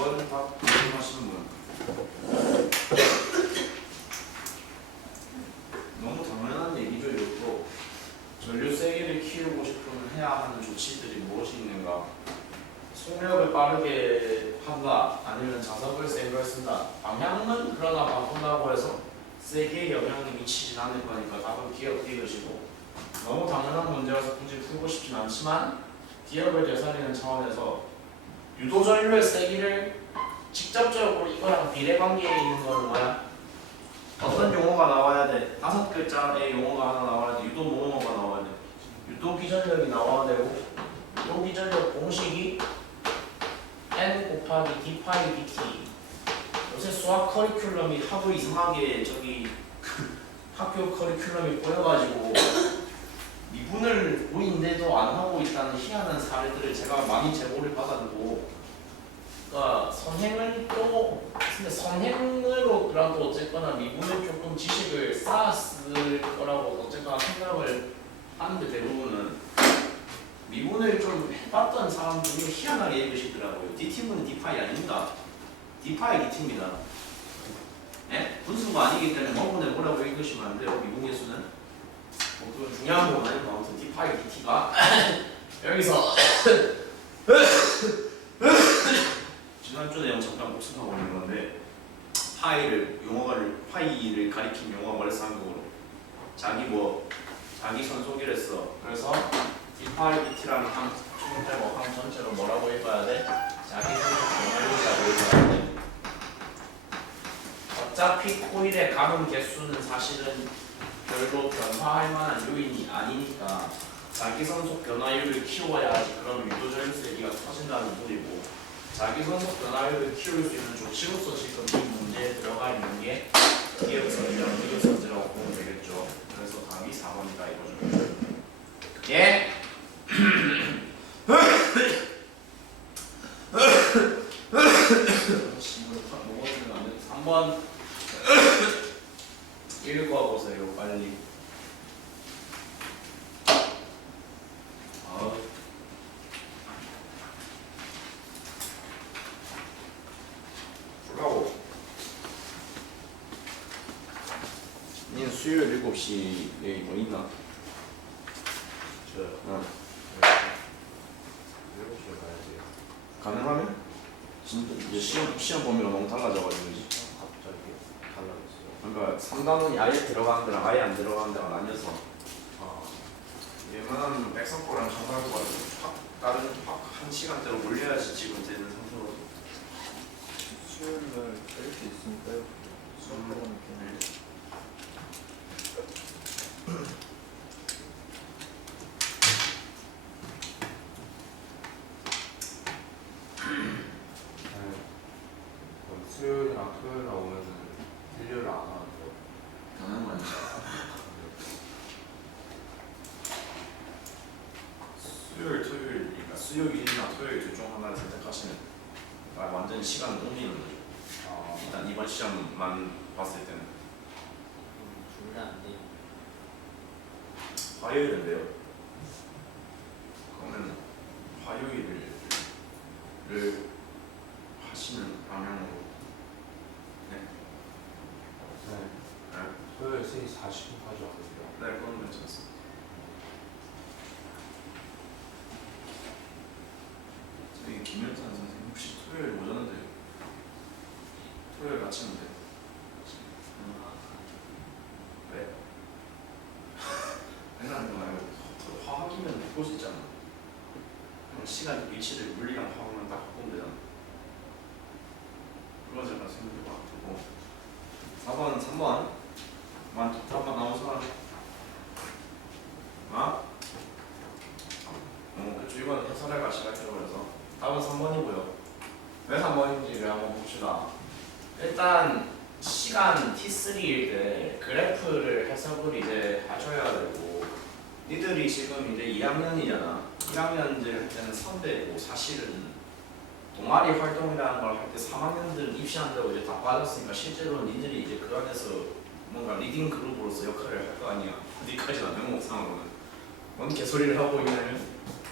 이거는 다 궁금하시는 분. 너무 당연한 얘기죠. 이것도 전류 세기를 키우고 싶으면 해야 하는 조치들이 무엇이 있는가? 속력을 빠르게 한다, 아니면 자석을 센 걸 쓴다. 방향은 그러나 바꾼다고 해서 세기의 영향이 미치진 않을 거니까 답은 기억 띄우시고, 너무 당연한 문제라서 굳이 풀고 싶진 않지만 기억을 되살리는 차원에서 유도전류의 세기를 직접적으로 이거랑 비례관계에 있는 거는 뭐야? 어떤 용어가 나와야 돼? 5글자의 용어가 하나 나와야 돼. 유도 모노머가 나와야 돼. 유도 기전력이 나와야 되고, 유도 기전력 공식이 n 곱하기 d 파이 dt. 요새 수학 커리큘럼이 하도 이상하게 학교 커리큘럼이 꼬여가지고 미분을 고2인데도 안 하고 있다는 희한한 사례들을 제가 많이 제보를 받아두고, 그러니까 근데 선행으로라도 어쨌거나 미분을 조금 지식을 쌓았을 거라고 어쨌거나 생각을 하는데, 대부분은 미분을 좀 해봤던 사람들이 희한하게 읽으시더라고요. dt분은 d파이 아닙니다. d파이 dt입니다. 예? 분수가 아니기 때문에 뭐분에 뭐라고 읽으시면 안 돼요. 미분계수는. 뭐 중요한 건 아니고 아무튼 d파이 dt가 여기서 지난주 내용 잠깐 복습하고 있는 건데, 파이를 가리킨 용어가 뭐랬어? 한국어로 자기 선속이랬어. 그래서 d파이 dt라는 항 전체로 뭐라고 읽어야 돼? 자기 선속 변화율이라고 읽어야 돼. 어차피 코일의 감음 개수는 사실은 별로 변화할 만한 요인이 아니니까 자기 선속 변화율을 키워야지. 그럼 유도전류 세기가 터진다는 소리고, 자기 선속 변화율을 키울 수 있는 조치로서 지금 이 문제에 들어가 있는 게 기억선이랑 기억선이라고 보면 되겠죠. 그래서 답이 4번이다 이거죠. 예? 3번 읽어보세요 빨리. 풀라고. 니는 수요일 7시에 뭐 있나? 저요? 응. 7시에 가야 돼요. 가능하면? 진짜 이제 시험 범위가 너무 달라져가지고 그지? 갑자기 달라졌어요. 그러니까 3단원이 아예 들어가는 데랑 아예 안 들어가는 데가 나뉘어서, 웬만하면 백성포랑 전화하고 가지고 다른 한 시간대로 올려야지 지금 되는 상태로. 수요일날 뺄 수 있으니까요. 수업 들어가면 괜히 그럼 수요일이랑 토요일 오면은 일요일 안 하는 거. 가는 거 아니야? 수요일, 토요일, 그러니까 수요일이나 토요일 둘 중 하나를 선택하시면 완전 시간을 옮기는 거죠. 일단 이번 시험만 봤을 때는. 둘 다 안 돼요. 화요일인데요. 그러면 화요일을 하시는 방향으로. 네. 네. 네. 토요일 3시 40분까지 왔는데요. 네, 그건 괜찮습니다. 저기 김현찬 선생님 혹시 토요일 오전인데 토요일 아침인데 왜? 맨날 하는 거 말고 화학이면 바꿀 수 있잖아. 그럼 시간 위치를 물리랑 화학만 딱 바꾸면 되잖아. 그거 제가 생각해 봐가지고 4번, 3번만 답만 나온 사람. 그쵸. 이건 해설을 시작해요. 그래서 답은 3번이고요. 왜 3번인지를 한번 봅시다. 일단 시간 t3일 때 그래프를 해석을 이제 하셔야 되고, 니들이 지금 이제 2학년이잖아. 1학년들 할 때는 선배고, 사실은 동아리 활동이라는 걸 할 때 3학년들은 입시한다고 이제 다 빠졌으니까 실제로 니들이 이제 그 안에서 뭔가 리딩 그룹으로서 역할을 할 거 아니야. 어디까지나 명목상으로는. 뭔 개소리를 하고 있냐면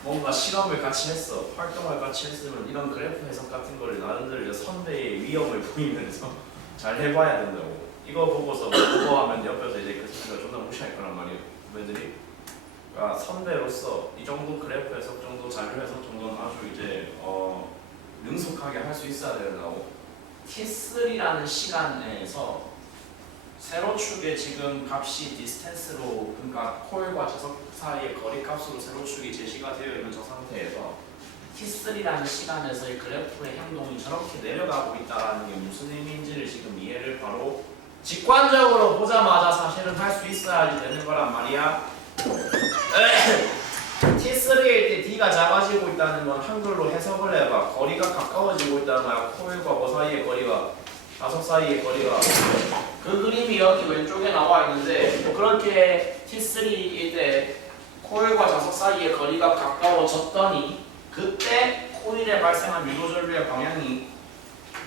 뭔가 실험을 같이 했어, 활동을 같이 했으면 이런 그래프 해석 같은 거를 나름대로 선배의 위험을 보이면서 잘 해봐야 된다고. 이거 보고서 그거 하면 옆에서 이제 그 친구가 존나 무시할 거란 말이에요, 후배들이. 그러니까 선배로서 이 정도 그래프 해석 정도, 자료 해석 정도는 아주 이제 능숙하게 할 수 있어야 된다고. T3라는 시간에서 세로축의 지금 값이 디스텐스로, 그러니까 콜과 자석 사이의 거리 값으로 세로축이 제시가 되어 있는 저 상태에서 T3라는 시간에서의 그래프의 행동이 저렇게 내려가고 있다는 게 무슨 의미인지를 지금 이해를 바로 직관적으로 보자마자 사실은 할 수 있어야지 되는 거란 말이야. T3일 때 D가 작아지고 있다는 건 한글로 해석을 해봐. 거리가 가까워지고 있다는 거야. 코일과 뭐 사이의 거리가, 자석 사이의 거리가. 그 그림이 여기 왼쪽에 나와 있는데, 그렇게 T3일 때 코일과 자석 사이의 거리가 가까워졌더니 그때 코일에 발생한 유도전류의 방향이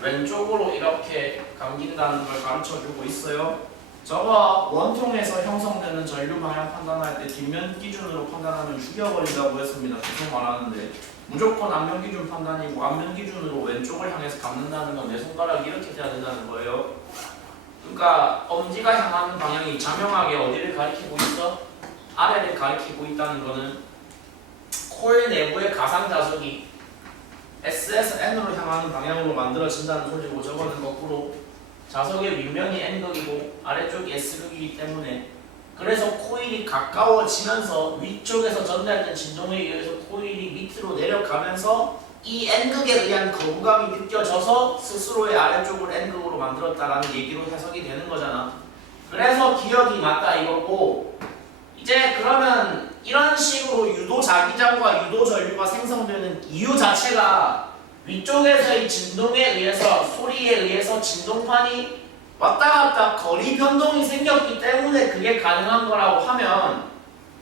왼쪽으로 이렇게 감긴다는 걸 가르쳐주고 있어요. 저거 원통에서 형성되는 전류 방향 판단할 때 뒷면 기준으로 판단하면 죽여버린다고 했습니다. 계속 말하는데 무조건 앞면 기준 판단이고, 앞면 기준으로 왼쪽을 향해서 감는다는 건 내 손가락이 이렇게 돼야 된다는 거예요. 그러니까 엄지가 향하는 방향이 자명하게 어디를 가리키고 있어? 아래를 가리키고 있다는 거는 코일 내부의 가상 자석이 S에서 N으로 향하는 방향으로 만들어진다는 소리고, 저거는 거꾸로 자석의 윗면이 N극이고 아래쪽이 S극이기 때문에, 그래서 코일이 가까워지면서 위쪽에서 전달된 진동에 의해서 코일이 밑으로 내려가면서 이 N극에 의한 거부감이 느껴져서 스스로의 아래쪽을 N극으로 만들었다라는 얘기로 해석이 되는 거잖아. 그래서 기억이 맞다 이거고, 이제 그러면 이런 식으로 유도 자기장과 유도 전류가 생성되는 이유 자체가 위쪽에서의 진동에 의해서, 소리에 의해서 진동판이 왔다 갔다 거리 변동이 생겼기 때문에 그게 가능한 거라고 하면,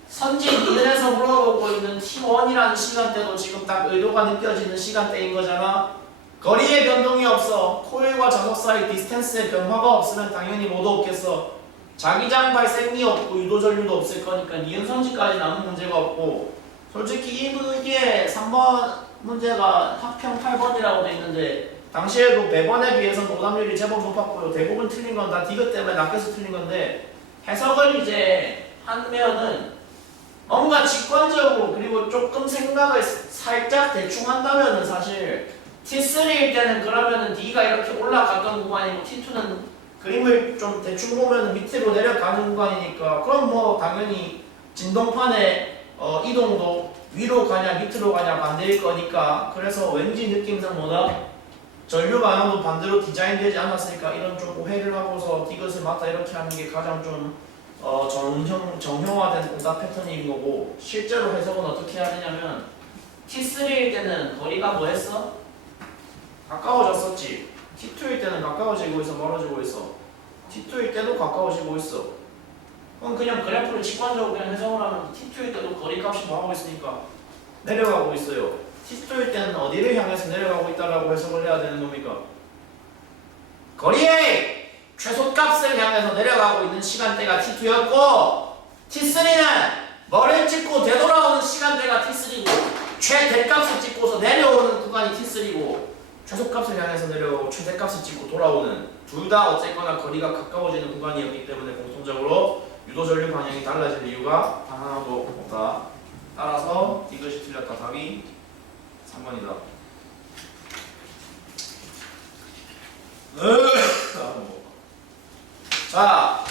선진 2에서 물어보고 있는 T1이라는 시간대도 지금 딱 의도가 느껴지는 시간대인 거잖아. 거리의 변동이 없어. 코일과 자석 사이 디스텐스의 변화가 없으면 당연히 뭐도 없겠어. 자기장 발생이 없고 유도 전류도 없을 거니까 니은 선지까지는 아무 문제가 없고, 솔직히 이게 3번 문제가 합평 8번이라고 돼 있는데 당시에도 매번에 비해서 오답률이 제법 높았고요. 대부분 틀린 건 다 디귿 때문에 낚여서 틀린 건데, 해석을 이제 하면은 뭔가 직관적으로 그리고 조금 생각을 살짝 대충 한다면은 사실 T3일 때는 그러면은 D가 이렇게 올라갔던 구간이고 T2는 그림을 좀 대충 보면은 밑으로 내려가는 구간이니까, 그럼 뭐 당연히 진동판의 이동도 위로 가냐 밑으로 가냐 반대일 거니까, 그래서 왠지 느낌상 뭐다? 전류 방향도 반대로 디자인되지 않았으니까 이런 좀 오해를 하고서 디귿을 맞다 이렇게 하는 게 가장 좀 정형화된 오답 패턴인 거고, 실제로 해석은 어떻게 해야 되냐면 T3일 때는 거리가 뭐 했어? 가까워졌었지. T2일 때는 가까워지고 있어, 멀어지고 있어? T2일 때도 가까워지고 있어. 그럼 그냥 그래프를 직관적으로 그냥 해석을 하면 T2일 때도 거리 값이 뭐 하고 있으니까 내려가고 있어요. T2일 때는 어디를 향해서 내려가고 있다라고 해석을 해야 되는 겁니까? 거리의 최소값을 향해서 내려가고 있는 시간대가 T2였고, T3는 머리를 찍고 되돌아오는 시간대가 T3고, 최대값을 찍고서 내려오는 구간이 T3고, 최소값을 향해서 내려가고 최대값을 찍고 돌아오는, 둘 다 어쨌거나 거리가 가까워지는 구간이었기 때문에 공통적으로 유도 전류 방향이 달라질 이유가 단 하나도 없다. 따라서 이것이 틀렸다. 답이 3번이다. 자,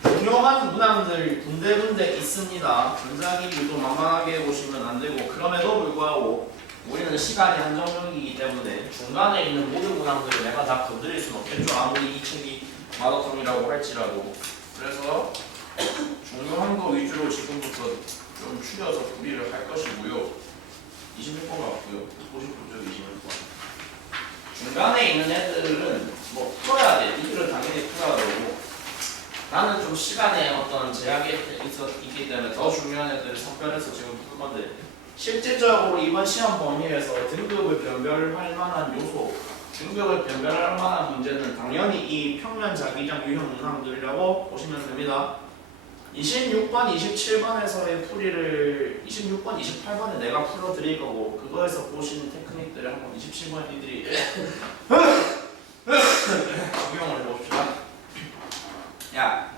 중요한 문항들 군데군데 있습니다. 굉장히 유도 만만하게 보시면 안 되고, 그럼에도 불구하고 우리는 시간이 한정적이기 때문에 중간에 있는 모든 문항들을 내가 다 건드릴 수는 없겠죠. 아무리 이 책이 마더텀이라고 할지라도. 그래서 중요한 거 위주로 지금부터 좀 추려서 구비를 할 것이고요. 21번 같고요. 50분쪽 21번. 중간에 있는 애들은 뭐 풀어야 돼. 이들은 당연히 풀어야 되고, 나는 좀 시간에 어떤 제약이 있기 때문에 더 중요한 애들을 선별해서 지금 풀 건데, 실질적으로 이번 시험 범위에서 등급을 변별할 만한 요소, 등급을 변별할 만한 문제는 당연히 이 평면 자기장 유형 문항들이라고 보시면 됩니다. 26번, 27번에서의 풀이를 26번, 28번에 내가 풀어드릴 거고 그거에서 보시는 테크닉들을 한번 27번 이들이 적용을 해봅시다. 야,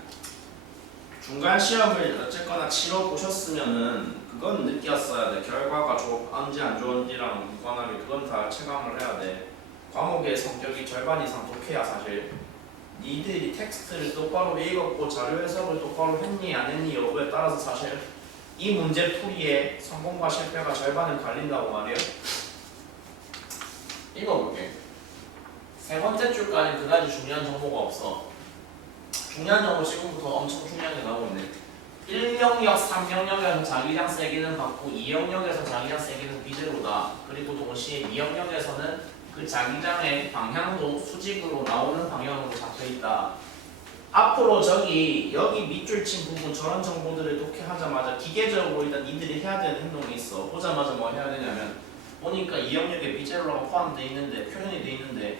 중간 시험을 어쨌거나 치러보셨으면은 그건 느꼈어야 돼. 결과가 좋은지 안 좋은지랑 무관하게 그건 다 체감을 해야 돼. 과목의 성격이 절반 이상 독해야 사실. 니들이 텍스트를 똑바로 읽었고 자료 해석을 똑바로 했니 안 했니 여부에 따라서 사실 이 문제 풀이의 성공과 실패가 절반을 갈린다고 말이에요. 읽어볼게. 세 번째 줄까지는 그다지 중요한 정보가 없어. 중요한 정보 지금부터 엄청 중요하게 나오고 있네. 1영역, 3영역에서 자기장 세기는 같고 2영역에서 자기장 세기는 비제로다. 그리고 동시에 2영역에서는 그 자기장의 방향도 수직으로 나오는 방향으로 잡혀있다. 앞으로 여기 밑줄 친 부분 저런 정보들을 독해하자마자 기계적으로 일단 이들이 해야 되는 행동이 있어. 보자마자 뭐 해야 되냐면 보니까 2영역에 비제로라고 포함되어 있는데 표현이 되어 있는데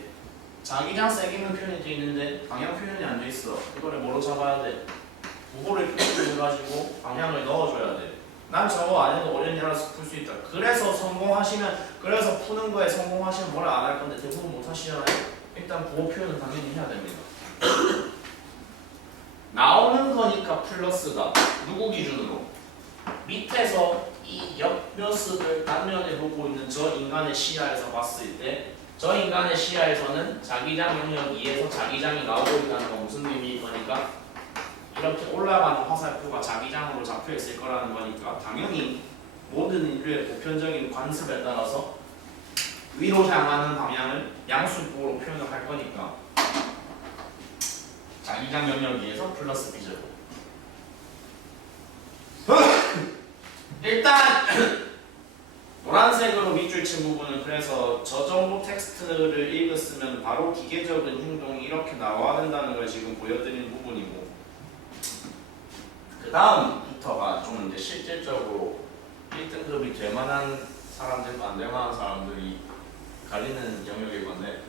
자기장 세기는 표현이 되어 있는데 방향 표현이 안 돼 있어. 그거를 뭐로 잡아야 돼? 부호를 표현해가지고 방향을 넣어줘야 돼. 난 저거 안 해도 어린이라서 풀 수 있다. 그래서 그래서 푸는 거에 성공하시면 뭐라 안 할 건데 대부분 못 하시잖아요. 일단 부호 표현은 당연히 해야 됩니다. 나오는 거니까 플러스다. 누구 기준으로? 밑에서 이 옆면습을 단면에 보고 있는 저 인간의 시야에서 봤을 때 저 인간의 시야에서는 자기장 영역 2에서 자기장이 나오고 있다는 건 무슨 의미인 거니까? 이렇게 올라가는 화살표가 자기장으로 잡혀 있을 거라는 거니까 당연히 모든 인류의 보편적인 관습에 따라서 위로 향하는 방향을 양수부호로 표현을 할 거니까 자기장 영역 2에서 플러스 B죠. 일단 노란색으로 밑줄 친 부분은 그래서 저 정도 텍스트를 읽었으면 바로 기계적인 행동이 이렇게 나와야 된다는 걸 지금 보여드리는 부분이고 그 다음부터가 좀 이제 실질적으로 1등급이 될 만한 사람들과 안 될 만한 사람들이 갈리는 영역일 건데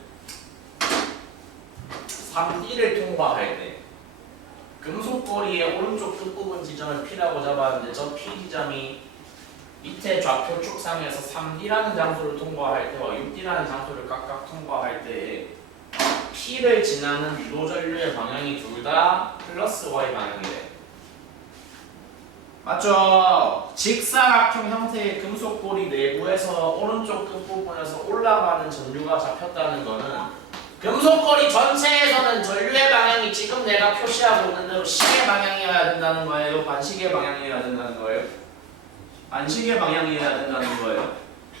3D를 통과할 때 금속거리의 오른쪽 끝부분 지점을 P라고 잡았는데 저 P 지점이 밑에 좌표 축상에서 3D라는 장소를 통과할 때와 6D라는 장소를 각각 통과할 때에 P를 지나는 유도전류의 방향이 둘 다 플러스 Y 방향이래. 맞죠? 직사각형 형태의 금속고리 내부에서 오른쪽 끝부분에서 올라가는 전류가 잡혔다는 거는 금속고리 전체에서는 전류의 방향이 지금 내가 표시하고 있는 대로 시계 방향이어야 된다는 거예요? 반시계 방향이어야 된다는 거예요? 반시계 방향이어야 된다는 거예요.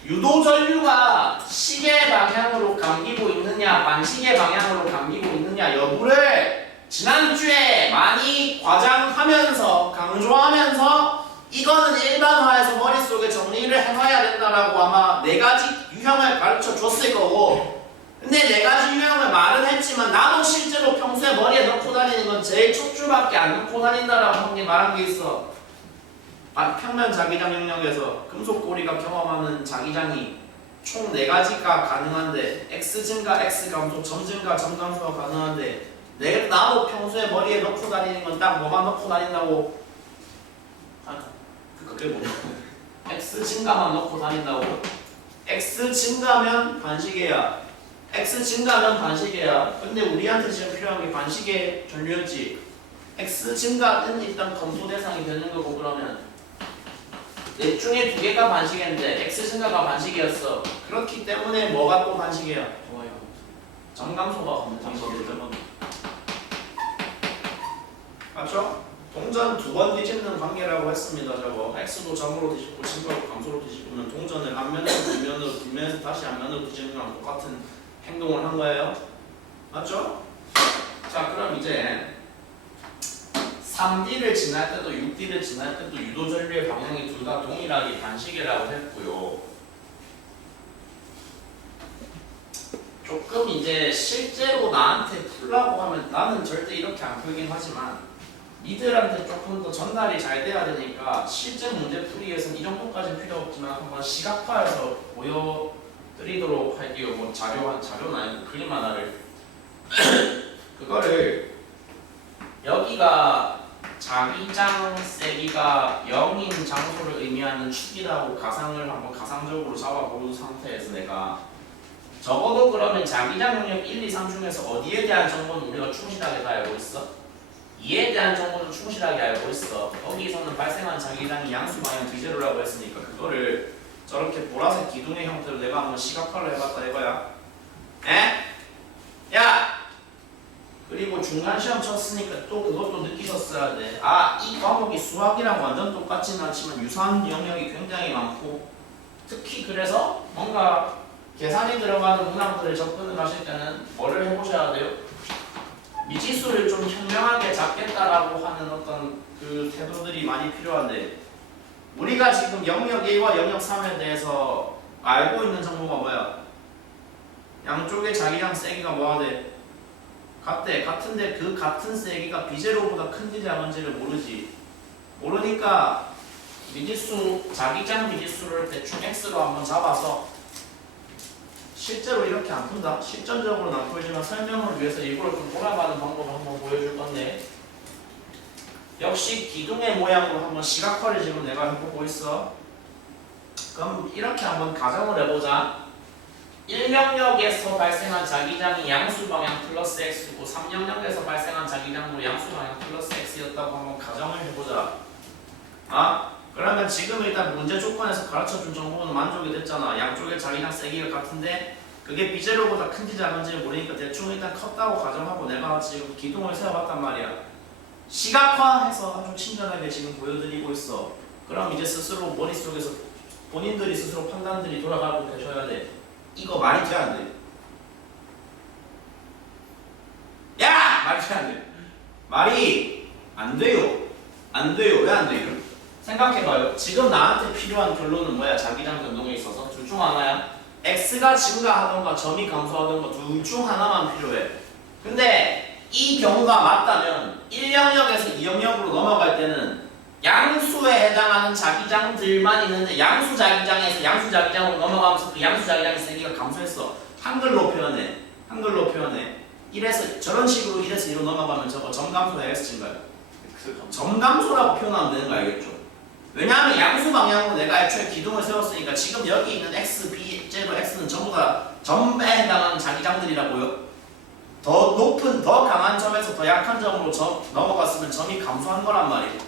유도 전류가 시계 방향으로 감기고 있느냐 반시계 방향으로 감기고 있느냐 여부를 지난주에 많이 과장하면서 강조하면서 이거는 일반화해서 머릿속에 정리를 해놔야 된다라고 아마 4가지 유형을 가르쳐 줬을 거고 근데 4가지 유형을 말은 했지만 나도 실제로 평소에 머리에 넣고 다니는 건 제일 첫 줄밖에 안 넣고 다닌다라고 형님 말한 게 있어. 평면 자기장 영역에서 금속고리가 경험하는 자기장이 총 4가지가 가능한데 X 증가, X 감소, 점 증가, 점 감소가 가능한데 나도 평소에 머리에 넣고 다니는 건 딱 뭐만 넣고 다닌다고 그게 뭐야? X 증가만 넣고 다닌다고? X 증가면 반시계야. X 증가면 반시계야. 근데 우리한테 지금 필요한 게 반시계 전류였지. X 증가는 일단 검토 대상이 되는 거고 그러면 넷 중에 2개가 반시계인데 X 증가가 반시계였어. 그렇기 때문에 뭐가 또 반시계야? 좋아요. 점감소가 반시계죠. 맞죠? 동전 2번 뒤집는 관계라고 했습니다. 저거 X도 점으로 뒤집고 증가도 감소로 뒤집으면 동전을 앞면으로 뒷면으로 뒷면에서 다시 앞면으로 뒤집는 거랑 똑같은 행동을 한 거예요. 맞죠? 자 그럼 이제 3D를 지날 때도 6D를 지날 때도 유도전류의 방향이 둘 다 동일하게 반시계라고 했고요. 조금 이제 실제로 나한테 풀라고 하면 나는 절대 이렇게 안 풀긴 하지만 니들한테 조금 더 전달이 잘 돼야 되니까 실제 문제 풀이에서는 이 정도까지는 필요 없지만 한번 시각화해서 보여드리도록 할게요. 뭐 자료는 아니고 그림 하나를 그거를 여기가 자기장 세기가 0인 장소를 의미하는 축이라고 가상을 한번 가상적으로 잡아본 상태에서 내가 적어도 그러면 자기장 영역 1, 2, 3 중에서 어디에 대한 정보는 우리가 충실하게 다 알고 있어? 2에 대한 정보는 충실하게 알고 있어. 거기서는 발생한 자기장이 양수 방향 B제로라고 했으니까 그거를 저렇게 보라색 기둥의 형태로 내가 한번 시각화를 해봤다 이거야. 에? 야! 그리고 중간 시험 쳤으니까 또 그것도 느끼셨어야 돼. 아, 이 과목이 수학이랑 완전 똑같지는 않지만 유사한 영역이 굉장히 많고 특히 그래서 뭔가 계산이 들어가는 문항들을 접근을 하실 때는 뭐를 해보셔야 돼요? 미지수를 좀 현명하게 잡겠다라고 하는 어떤 그 태도들이 많이 필요한데 우리가 지금 영역 1과 영역 3에 대해서 알고 있는 정보가 뭐야? 양쪽의 자기장 세기가 뭐가 돼? 같대. 같은데 그 같은 세기가 비제로보다 큰지 작은지를 모르지. 모르니까 미지수, 자기장 미지수를 대충 x로 한번 잡아서 실제로 이렇게 안 푼다. 실전적으로는 안 풀지만 설명을 위해서 일부러 좀 돌아가는 방법을 한번 보여줄 건데 역시 기둥의 모양으로 한번 시각화를 지금 내가 해보고 있어. 그럼 이렇게 한번 가정을 해보자. 1영역에서 발생한 자기장이 양수 방향 플러스 x고 3영역에서 발생한 자기장도 양수 방향 플러스 x였다고 한번 가정을 해보자. 아? 그러면 지금 일단 문제 조건에서 가르쳐준 정보는 만족이 됐잖아. 양쪽의 자기장 세기가 같은데 그게 비제로보다 큰지 작은지 모르니까 대충 일단 컸다고 가정하고 내가 지금 기둥을 세워봤단 말이야. 시각화해서 아주 친절하게 지금 보여드리고 있어. 그럼 이제 스스로 머릿속에서 본인들이 스스로 판단들이 돌아가고 계셔야 돼. 이거 말이 돼 안 돼? 야! 말이 돼 안 돼? 말이 안 돼요. 안 돼요. 왜 안 돼요? 생각해봐요. 지금 나한테 필요한 결론은 뭐야? 자기장 변동에 있어서 둘 중 하나야. x가 증가하던가 점이 감소하던가 둘 중 하나만 필요해. 근데 이 경우가 맞다면 1영역에서 2영역으로 넘어갈 때는 양수에 해당하는 자기장들만 있는데 양수 자기장에서 양수 자기장으로 넘어가면서 그 양수 자기장의 세기가 감소했어. 한글로 표현해. 한글로 표현해. 1에서 저런 식으로 1에서 2로 넘어가면 저거 점감소야 x 증가요? 점감소라고 표현하면 되는 거 알겠죠? 왜냐하면 양수 방향으로 내가 애초에 기둥을 세웠으니까 지금 여기 있는 x, b, 제로, x는 전부 다 점에 해당하는 자기장들이라고요. 더 높은, 더 강한 점에서 더 약한 점으로 넘어갔으면 점이 감소한 거란 말이에요.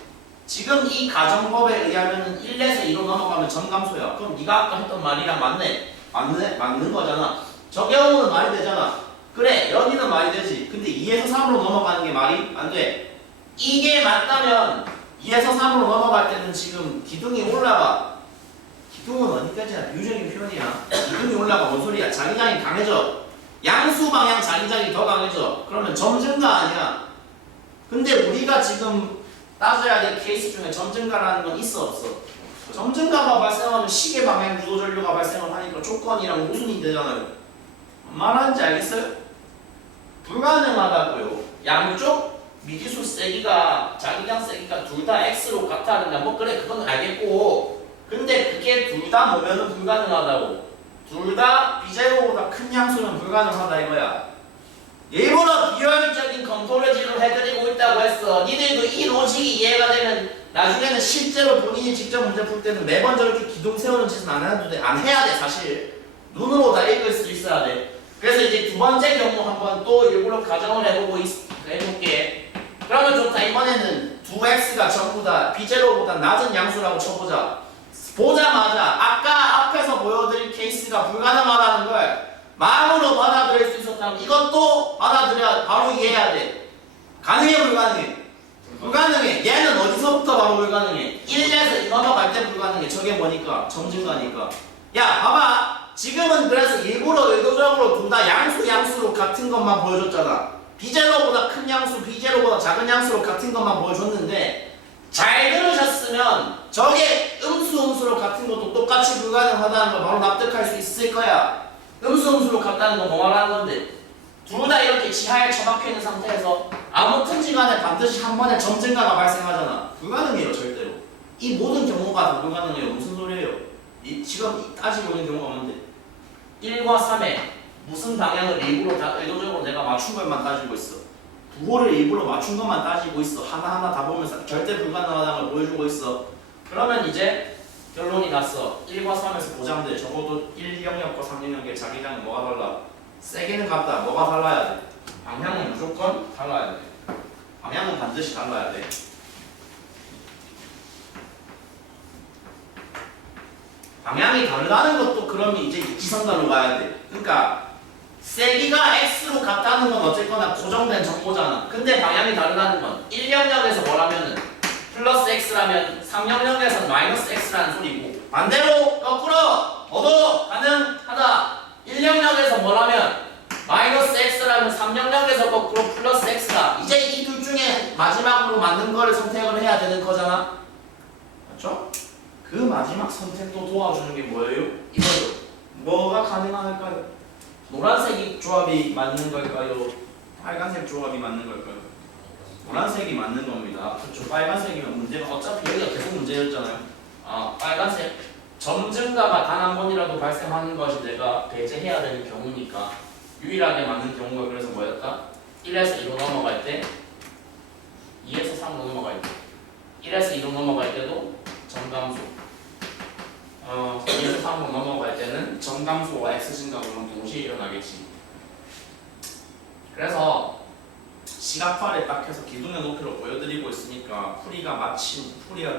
지금 이 가정법에 의하면 1에서 2로 넘어가면 점 감소야. 그럼 네가 아까 했던 말이랑 맞네? 맞는 거잖아. 저 경우는 말이 되잖아. 그래, 여기는 말이 되지. 근데 2에서 3으로 넘어가는 게 말이 안 돼. 이게 맞다면 2에서 3으로 넘어갈 때는 지금 기둥이 올라가. 기둥은 어디까지나 비유적인 표현이야. 기둥이 올라가. 뭔 소리야? 자기장이 강해져. 양수 방향 자기장이 더 강해져. 그러면 점 증가 아니야. 근데 우리가 지금 따져야 될 케이스 중에 점 증가라는 건 있어 없어? 점 증가가 발생하면 시계 방향 유도 전류가 발생을 하니까 조건이랑 모순이 되잖아요. 말하는지 알겠어요? 불가능하다고요. 양쪽 미지수 세기가 자기장 세기가 둘 다 x로 같다는데 뭐 그래 그건 알겠고 근데 그게 둘 다 뭐면은 불가능하다고. 둘 다 비제로보다 큰 양수는 불가능하다 이거야. 일부러 비효율적인 컨트롤지를 해드리고 있다고 했어. 니들도 이 로직이 이해가 되면 나중에는 실제로 본인이 직접 문제 풀 때는 매번 저렇게 기둥 세우는 짓은 안 해도 돼. 안 해야 돼 사실. 눈으로 다 읽을 수 있어야 돼. 그래서 이제 두 번째 경우 한번 또 일부러 가정을 해볼게. 그러면 좋다. 이번에는 2x가 전부 다 비제로보다 낮은 양수라고 쳐보자. 보자마자 아까 앞에서 보여드린 케이스가 불가능하다는 걸 마음으로 받아들일 수 있었다면 이것도 받아들여야 바로 이해해야 돼. 가능해 불가능해? 불가능해. 얘는 어디서부터 바로 불가능해? 1에서 2 넘어갈 때 불가능해. 저게 뭐니까? 점 증가니까. 야 봐봐. 지금은 그래서 일부러 의도적으로 둘 다 양수로 같은 것만 보여줬잖아. 비제로보다 큰 양수, 비제로보다 작은 양수로 같은 것만 보여줬는데 잘 들으셨으면 저게 음수로 같은 것도 똑같이 불가능하다는 걸 바로 납득할 수 있을 거야. 음수로 같다는 건 뭐 말하는 건데 둘 다 이렇게 지하에 처박혀 있는 상태에서 아무튼지 간에 반드시 한 번에 점 증가가 발생하잖아. 불가능해요 절대로. 이 모든 경우가 다 불가능해요. 무슨 소리예요? 지금 따지고 있는 경우가 뭔데? 1과 3에 무슨 방향을 일부러 다 의도적으로 내가 맞춘 것만 따지고 있어. 부호를 일부러 맞춘 것만 따지고 있어. 하나하나 다 보면서 절대 불가능하다는 걸 보여주고 있어. 그러면 이제 결론이 났어. 1과 3에서 보장돼. 적어도 1 영역과 3 영역의 자기장은 뭐가 달라? 세기는 같다. 뭐가 달라야 돼? 방향은 무조건 달라야 돼. 방향은 반드시 달라야 돼. 방향이 다르다는 것도 그러면 이제 이지선다로 가야 돼. 그러니까 세기가 x로 같다는 건 어쨌거나 고정된 정보잖아. 근데 방향이 다르다는 건 1영역에서 뭐라면은 플러스 x라면 3영역에서는 마이너스 x라는 소리고, 반대로 거꾸로 모두 가능하다. 1영역에서 뭐라면 마이너스 x라면 3영역에서 거꾸로 플러스 x다. 이제 이 둘 중에 마지막으로 맞는 거를 선택을 해야 되는 거잖아. 맞죠? 그 마지막 선택도 도와주는 게 뭐예요? 이거죠. 뭐가 가능할까요? 노란색 조합이 맞는 걸까요? 빨간색 조합이 맞는 걸까요? 노란색이 맞는 겁니다. 그렇죠. 빨간색이면 문제가 어차피 여기가 계속 문제였잖아요. 빨간색 점 증가가 단 한 번이라도 발생하는 것이 내가 배제해야 되는 경우니까 유일하게 맞는 경우가 그래서 뭐였다? 1에서 2로 넘어갈 때 2에서 3으로 넘어갈 때 1에서 2로 넘어갈 때도 점감소 2에서 3으로 넘어갈 때는 점감소와 x 증가가 동시에 일어나겠지. 그래서 시각화를 딱 해서 기둥의 높이로 보여드리고 있으니까 풀이가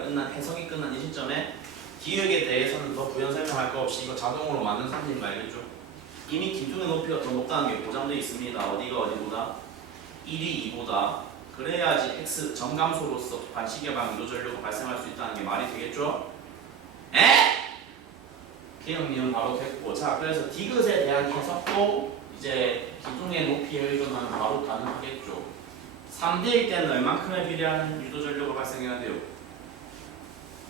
끝난 해석이 끝난 이 시점에 기억에 대해서는 더 부연 설명할 거 없이 이거 자동으로 맞는 산지인 거 알겠죠? 이미 기둥의 높이가 더 높다는 게 보장되어 있습니다. 어디가 어디보다? 1이 2보다. 그래야지 x 점감소로서 반시계 방 유도 전류가 발생할 수 있다는 게 말이 되겠죠? 기억 미음 바로 됐고, 자 그래서 디귿에 대한 해석도 이제 기둥의 높이에 의존하면 바로 가능하겠죠. 3D일 때는 얼만큼에 비례하는 유도전류가 발생해야 돼요?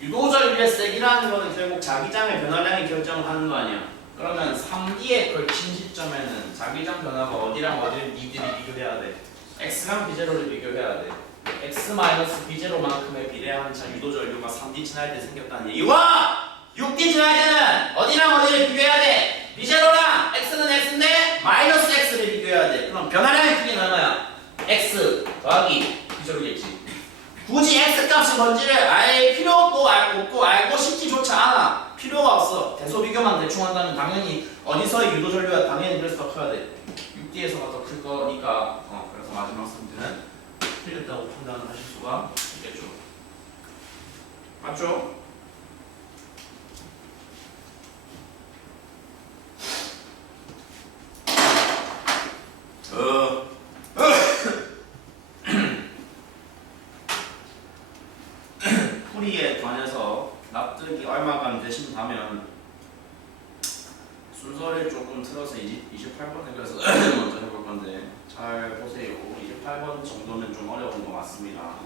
유도전류의 세기라는 거는 결국 자기장의 변화량이 결정을 하는 거 아니야. 그러면 3D에 걸친 시점에는 자기장 변화가 어디랑 어디를 니들이 비교해야 돼? X랑 B0를 비교해야 돼. X-B0만큼에 비례하는 유도전류가 3D 지날 때 생겼다는 얘기와 6D 지날 때는 어디랑 어디를 비교해야 돼? B0랑 X는 X인데 마이너스 X를 비교해야 돼. 그럼 변화량의 크기는 얼마야? X 더하기 B0겠지. 굳이 X 값이 뭔지를 알 필요도 알고 싶지조차 않아. 필요가 없어. 대소 비교만 대충 한다면 당연히 어디서의 유도 전류가 당연히 그래서 더 커야 돼. 6D에서가 더 클 거니까. 그래서 마지막 선택은 틀렸다고 판단을 하실 수가 있겠죠. 맞죠? 풀이에 관해서 납득이 얼마간 되신다면 순서를 조금 틀어서 28번에 그래서 먼저 해볼 건데 잘 보세요. 28번 정도는 좀 어려운 것 같습니다.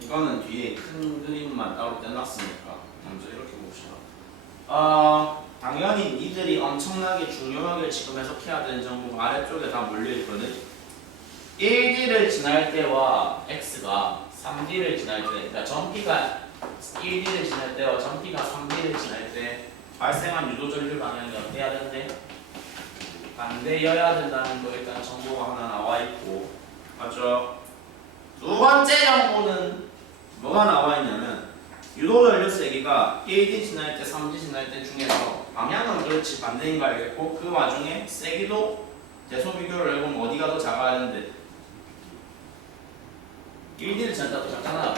이거는 뒤에 큰 그림만 따로 떼놨으니까 먼저 이렇게 봅시다. 당연히 니들이 엄청나게 중요하게 지금 해석해야 되는 정보가 아래쪽에 다 몰려있거든. 1D를 지날 때와 X가 3D를 지날 때, 그러니까 전기가 1D를 지날 때와 전기가 3D를 지날 때 발생한 유도전류 방향이 어때야 된대? 반대여야 된다는 거 일단 정보가 하나 나와있고, 맞죠? 두 번째 정보는 뭐가 나와있냐면 유도전류 세기가 1D 지날 때, 3D 지날 때 중에서 방향은 그렇지 반대인 거 알겠고 그 와중에 세기도 대소 비교를 해보면 어디가 더 작아야 되는데 1D를 지날 때도 작잖아.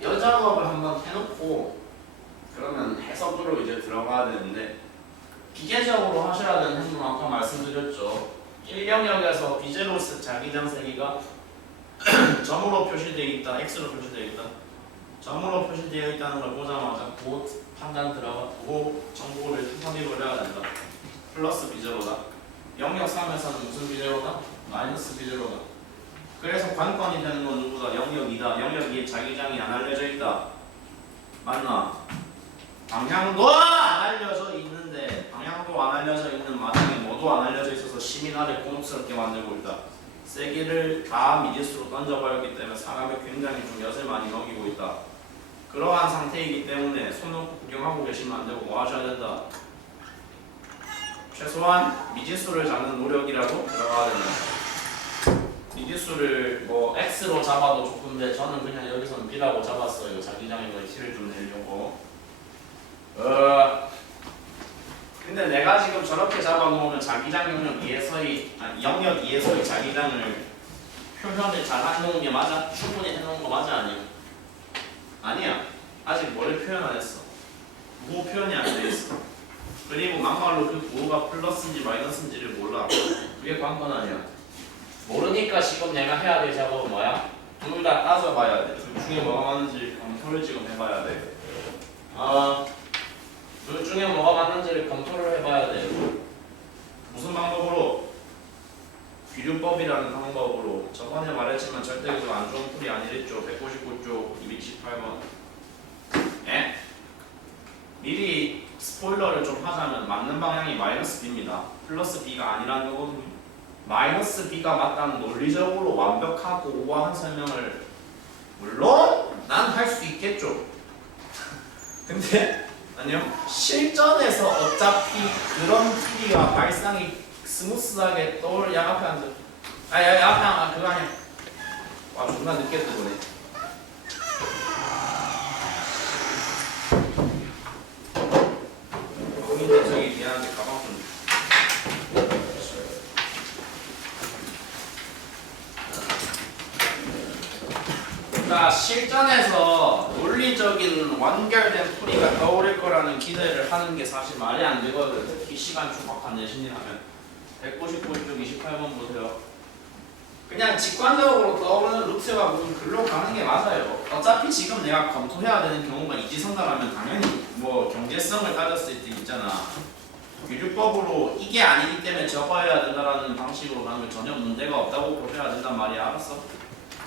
이 작업을 한번 해놓고 그러면 해석으로 이제 들어가야 되는데 기계적으로 하셔야 되는 행동 아까 말씀드렸죠. 1영역에서 B0 자기장 세기가 점으로 표시되어 있다, X로 표시되어 있다. 점으로 표시되어 있다는 걸 보자마자 곧 판단 들어가고 정보를 투선입을 해야 된다. 플러스 B0다. 영역 3에서는 무슨 B0다? 마이너스 B0다. 그래서 관건이 되는 건 누구다? 영역 2다. 영역 2에 자기장이 안 알려져 있다. 맞나? 방향도 안 알려져 있는 알려져 있는 마당에 모두 안 알려져 있어서 시민화를 곤혹스럽게 만들고 있다. 세기를 다 미지수로 던져버렸기 때문에 사람이 굉장히 좀 엿을 많이 먹이고 있다. 그러한 상태이기 때문에 손 놓고 구경하고 계시면 안 되고 뭐 하셔야 된다. 최소한 미지수를 잡는 노력이라도 들어가야 된다. 미지수를 뭐 x로 잡아도 좋은데 저는 그냥 여기서는 b라고 잡았어요. 자기장에 거의 t를 좀 내려고. 근데 내가 지금 저렇게 잡아놓으면 자기장 영역 2에서의 영역 2에서의 자기장을 표현을 잘 해놓은 게 맞아? 충분히 해놓은 거 맞아 아니야? 아니야. 아직 뭐를 표현 안 했어. 부호 표현이 안 돼 있어. 그리고 막말로 그 부호가 플러스인지 마이너스인지를 몰라. 그게 관건 아니야. 모르니까 지금 내가 해야 될 작업은 뭐야? 둘 다 따져봐야 돼. 둘 중에 뭐가 맞는지 검토를 지금 해봐야 돼. 둘 중에 뭐가 맞는지를 검토를 해봐야 돼. 무슨 방법으로? 귀류법이라는 방법으로. 저번에 말했지만 절대 그거 안 좋은 풀이 아니랬죠. 199쪽 228번. 예? 미리 스포일러를 좀 하자면 맞는 방향이 마이너스 b입니다. 플러스 b가 아니라는 거거든요. 마이너스 b가 맞다는 논리적으로 완벽하고 우아한 설명을 물론 난 할 수 있겠죠. 근데 아니요. 실전에서 어차피 그런 풀이와 발상이 스무스하게 야 앞에 앉아. 앞에 그거 아니야. 와 존나 늦게 뜨거네. 근데 저기 미안한데 가방 좀. 그러니까 실전에서 논리적인 완결된 풀이가 떠오를 거라는 기대를 하는 게 사실 말이 안 되거든. 특히 시간 촉박한 내신이라면 199쪽 28번 보세요. 그냥 직관적으로 떠오르는 루트가 무슨 글로 가는 게 맞아요. 어차피 지금 내가 검토해야 되는 경우가 이지선다라면 당연히 뭐 경제성을 따졌을 때 있잖아. 규율법으로 이게 아니기 때문에 저거 해야 된다라는 방식으로 가는 게 전혀 문제가 없다고 보셔야 된단 말이야. 알았어?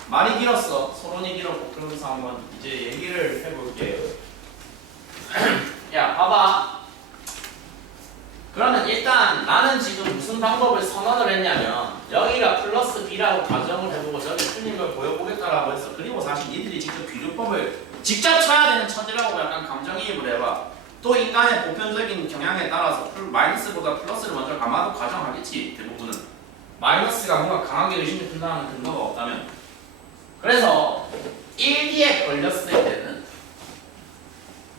말이 길었어. 서론이 길었고. 그러면서 한번 이제 얘기를 해볼게요. 야 봐봐. 그러면 일단 나는 지금 무슨 방법을 선언을 했냐면 여기가 플러스 b라고 가정을 해보고 저기 틀린 걸 보여보겠다라고 했어. 그리고 사실 니들이 직접 귀류법을 직접 쳐야 되는 천재라고 약간 감정이입을 해봐. 또 인간의 보편적인 경향에 따라서 마이너스보다 플러스를 먼저 아마도 가정하겠지. 대부분은 마이너스가 뭔가 강하게 의심이 든다는 근거가 없다면. 그래서 1D에 걸렸을 때는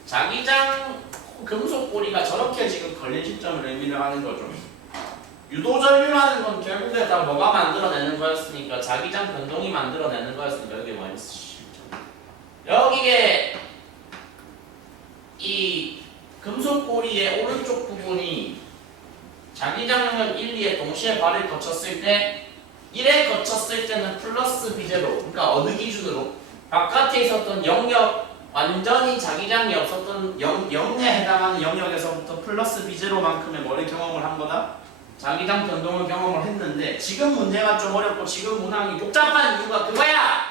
자기장 금속 고리가 저렇게 지금 걸린 시점을 의미를 하는 거죠. 유도전류라는 건 결국에 다 뭐가 만들어내는 거였으니까 자기장 변동이 만들어내는 거였으니까 여기 마이너스 10점. 여기에 이 금속 고리의 오른쪽 부분이 자기장 영역 1, 2에 동시에 발을 거쳤을 때 1에 거쳤을 때는 플러스 B제로, 그러니까 어느 기준으로? 바깥에 있었던 영역, 완전히 자기장이 없었던 0에 해당하는 영역에서부터 플러스 B제로만큼의 머리 경험을 한 거다? 자기장 변동을 경험을 했는데 지금 문제가 좀 어렵고 지금 문항이 복잡한 이유가 그거야!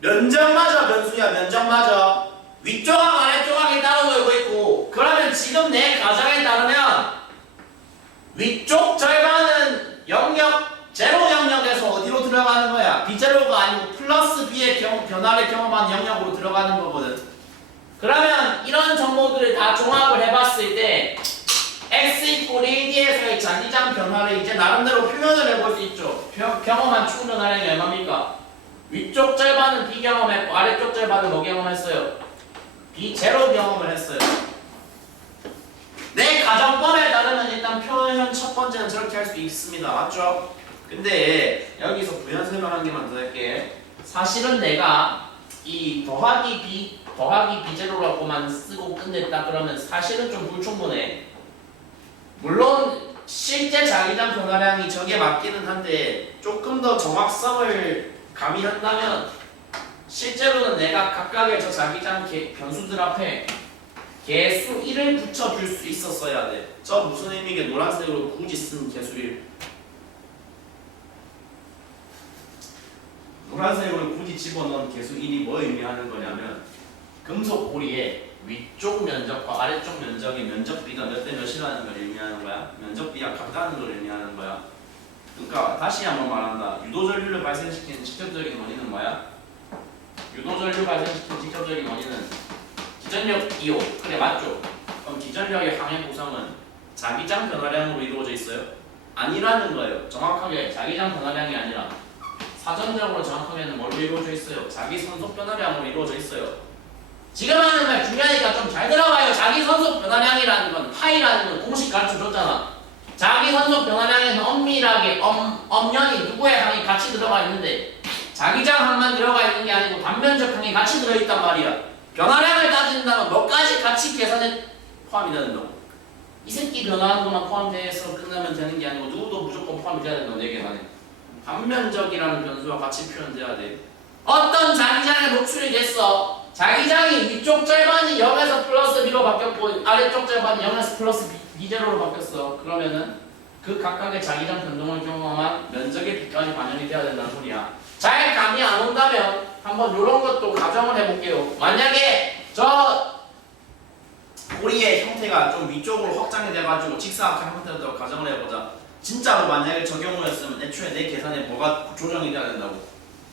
면적 맞아, 변수야, 면적 맞아. 위쪽하고 아래쪽하고 따로 놀고 있고 그러면 지금 내 가정에 따르면 위쪽 절반은 영역 제로 영역에서 어디로 들어가는 거야? B제로가 아니고 플러스 B의 변화를 경험한 영역으로 들어가는 거거든. 그러면 이런 정보들을 다 종합을 해봤을 때 X = 1D에서의 자기장 변화를 이제 나름대로 표현을 해볼 수 있죠. 경험한 총 변화량이 얼마입니까? 위쪽 절반은 B 경험했고 아래쪽 절반은 뭐 경험했어요? B제로 경험을 했어요. 내 가정법에 따르면 일단 표현 첫 번째는 저렇게 할 수 있습니다. 맞죠? 근데 여기서 부연 설명한 개만 더 할게. 사실은 내가 이 더하기 B제로라고만 쓰고 끝냈다 그러면 사실은 좀 불충분해. 물론 실제 자기장 변화량이 저게 맞기는 한데 조금 더 정확성을 가미한다면 실제로는 내가 각각의 저 자기장 변수들 앞에 개수 1을 붙여줄 수 있었어야 돼. 저 무슨 의미게 노란색으로 굳이 쓴 개수 1. 노란색으로 굳이 집어넣은 개수 1이 뭐 의미하는 거냐면 금속 고리의 위쪽 면적과 아래쪽 면적의 면적 비가 몇 대 몇이라는 걸 의미하는 거야. 면적 비가 같다는 걸 의미하는 거야. 그러니까 다시 한번 말한다. 유도전류를 발생시키는 직접적인 원인은 뭐야? 유도전류 발생시키는 직접적인 원인은 기전력 이온. 그래 맞죠? 그럼 기전력의 항해 구성은 자기장 변화량으로 이루어져 있어요? 아니라는 거예요. 정확하게 자기장 변화량이 아니라 사전적으로 정확하게는 뭘로 이루어져 있어요? 자기 선속 변화량으로 이루어져 있어요. 지금 하는 말 중요하니까 좀 잘 들어봐요. 자기 선속 변화량이라는 건 파이라는 건 공식 가르쳐 줬잖아. 자기 선속 변화량에는 엄밀하게 엄연히 누구의 항이 같이 들어가 있는데 자기장 항만 들어가 있는 게 아니고 단면적 항이 같이 들어있단 말이야. 변화량을 따진다면 몇 가지 같이 계산에 포함이 된다고. 이 새끼 변화하는 것만 포함돼서 끝나면 되는 게 아니고 누구도 무조건 포함이 돼야 된다고 내 계산에. 단면적이라는 변수와 같이 표현돼야 돼. 어떤 자기장에 노출이 됐어. 자기장이 위쪽 절반이 0에서 플러스 B로 바뀌었고 아래쪽 절반이 0에서 플러스 B0로 바뀌었어. 그러면은 그 각각의 자기장 변동을 경험한 면적의 B까지 반영이 돼야 된다는 소리야. 잘 감이 안 온다면 한번 이런 것도 가정을 해볼게요. 만약에 저 고리의 형태가 좀 위쪽으로 확장이 돼가지고 직사각형 형태로 가정을 해보자. 진짜로 만약에 저 경우였으면 애초에 내 계산에 뭐가 조정이 돼야 된다고.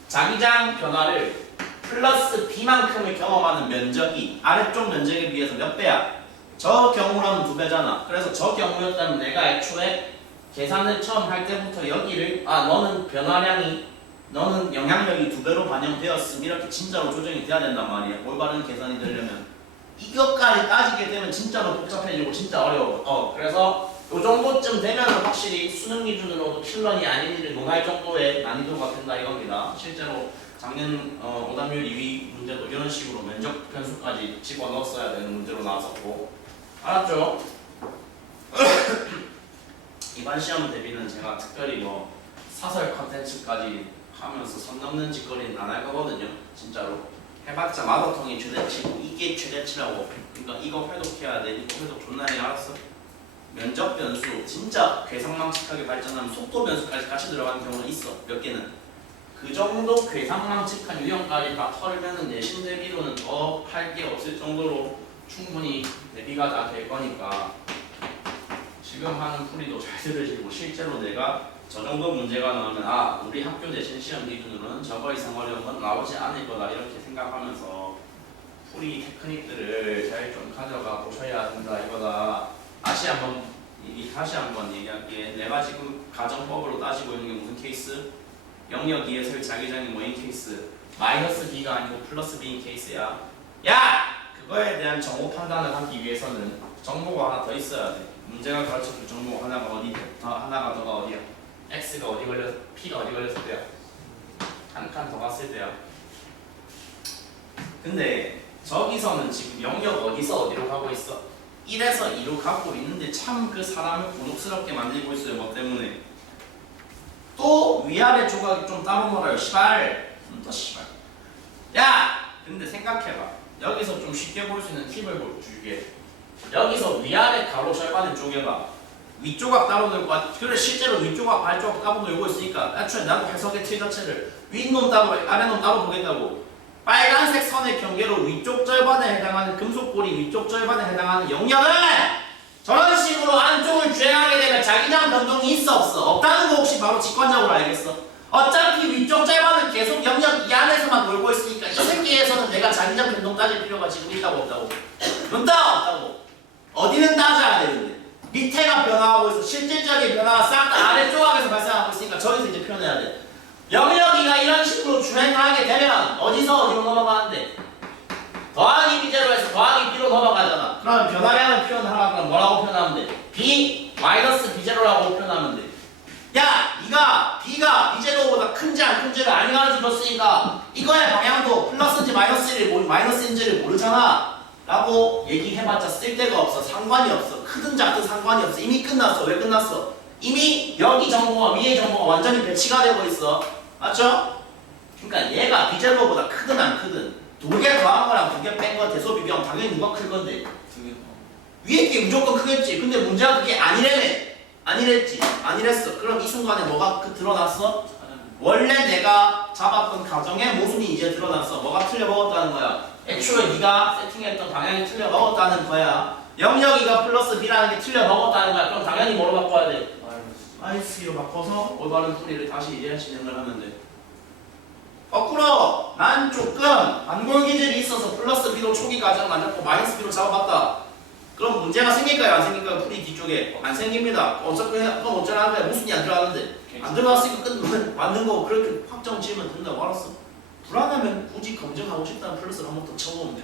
자기장 변화를 플러스 B만큼을 경험하는 면적이 아래쪽 면적에 비해서 몇 배야? 저 경우라면 2배잖아. 그래서 저 경우였다면 내가 애초에 계산을 처음 할 때부터 여기를 너는 변화량이 너는 영향력이 2배로 반영되었음 이렇게 진짜로 조정이 돼야 된단 말이야. 올바른 계산이 되려면 이것까지 따지게 되면 진짜로 복잡해지고 진짜 어려워. 그래서 요 정도쯤 되면 확실히 수능 기준으로도 킬런이 아닌 일을 논할 정도의 난이도가 된다 이겁니다. 실제로 작년 오답률 2위 문제도 이런 식으로 면적 변수까지 집어넣었어야 되는 문제로 나왔었고 알았죠? 이번 시험 대비는 제가 특별히 뭐 사설 컨텐츠까지 하면서 선 넘는 짓거리는 안 할 거거든요. 진짜로 해봤자 마더통이 최대치고 이게 최대치라고. 그러니까 이거 회독해야 돼. 이거 회독 존나 해. 알았어? 면적 변수 진짜 괴상망측하게 발전하면 속도 변수까지 같이 들어가는 경우는 있어. 몇 개는. 그 정도 괴상망측한 유형까지 다 털면은 내신 대비로는 더 할 게 없을 정도로 충분히 대비가 다 될 거니까 지금 하는 풀이도 잘 들으시고 실제로 내가 저 정도 문제가 나오면 우리 학교 내신 시험 기준으로는 저거 이상 어려운 건 나오지 않을 거다 이렇게 생각하면서 풀이 테크닉들을 잘 좀 가져가 보셔야 된다 이거다. 다시 한번 얘기할게. 내가 지금 가정법으로 따지고 있는 게 무슨 케이스? 영역 2에서의 자기장이 뭐인 케이스? 마이너스 B가 아니고 플러스 B인 케이스야. 야! 그거에 대한 정보 판단을 하기 위해서는 정보가 하나 더 있어야 돼. 문제가 가르쳐줄 정보 하나가 하나가 더가 어디야? X가 어디 걸렸, P가 어디 걸렸을 때야? 한 칸 더 갔을 때야. 근데 저기서는 지금 영역 어디서 어디로 가고 있어? 1에서 2로 가고 있는데 참 그 사람을 곤혹스럽게 만들고 있어요. 뭐 때문에? 또 위아래 조각이 좀 따로 놀아요. 시발. 또 시발. 야! 근데 생각해봐. 여기서 좀 쉽게 볼 수 있는 팁을 줄게. 여기서 위아래 가로 절반을 쪼개봐. 위조각 따로 들고 그래 실제로 위조각 발조각 따로 들고 있으니까 애초에 나도 해석의 틀 자체를 윗놈 따로 아래놈 따로 보겠다고. 빨간색 선의 경계로 위쪽 절반에 해당하는 금속고리 위쪽 절반에 해당하는 영역은 저런 식으로 안쪽을 주행하게 되면 자기장 변동이 있어 없어? 없다는 거 혹시 바로 직관적으로 알겠어? 어차피 위쪽 절반은 계속 영역 이 안에서만 놀고 있으니까 이 새끼에서는 내가 자기장 변동 따질 필요가 지금 있다고 없다고? 없다고. 어디는 따져야 되는데 밑에가 변화하고 있어. 실질적인 변화가 싹 다 아래쪽에서 발생하고 있으니까 저기서 이제 표현해야 돼. 영역이가 이런 식으로 주행을 하게 되면 어디서 어디로 넘어가는데? 더하기 B제로에서 더하기 B로 넘어가잖아. 그러면 변화량을 표현하라 그러면 뭐라고 표현하면 돼? B 마이너스 B제로라고 표현하면 돼. 야! 니가 B가 B제로보다 큰지 안 큰지를 안 가르쳐줬으니까 이거의 방향도 플러스인지 마이너스인지를 모르잖아 라고 얘기해봤자 쓸데가 없어. 상관이 없어. 크든 작든 상관이 없어. 이미 끝났어. 왜 끝났어? 이미 여기 정보와 위의 정보가 완전히 배치가 되고 있어. 맞죠? 그러니까 얘가 B제로보다 크든 안 크든 2개 더한 거랑 2개 뺀 거 대소 비교하면 당연히 누가 클 건데? 위에 게 무조건 크겠지. 근데 문제가 그게 아니랬지. 아니랬어. 그럼 이 순간에 뭐가 드러났어? 원래 내가 잡았던 가정의 모순이 이제 드러났어. 뭐가 틀려먹었다는 거야? 애초에 네가 세팅했던 방향이 틀려 먹었다는 거야. 영역 2가 플러스 b라는 게 틀려 먹었다는 거야. 그럼 당연히 뭐로 바꿔야 돼? 마이너스 b로 바꿔서 올바른 풀이를 다시 이해할 수 있는 걸 하면 돼. 거꾸로 난 조금 반골 기질이 있어서 플러스 b로 초기 과정을 안 잡고 마이너스 b로 잡아봤다. 그럼 문제가 생길까요? 안 생길까요? 풀이 뒤쪽에 안 생깁니다. 어차피 그럼 어쩌라는 거야? 무슨 이 안 들어가는데 안 들어갔으니까 끝 맞는 거고 그렇게 확정 지으면 된다고 알았어. 불안하면 굳이 검증하고 싶다는 플러스를 한 번 더 쳐보면 돼.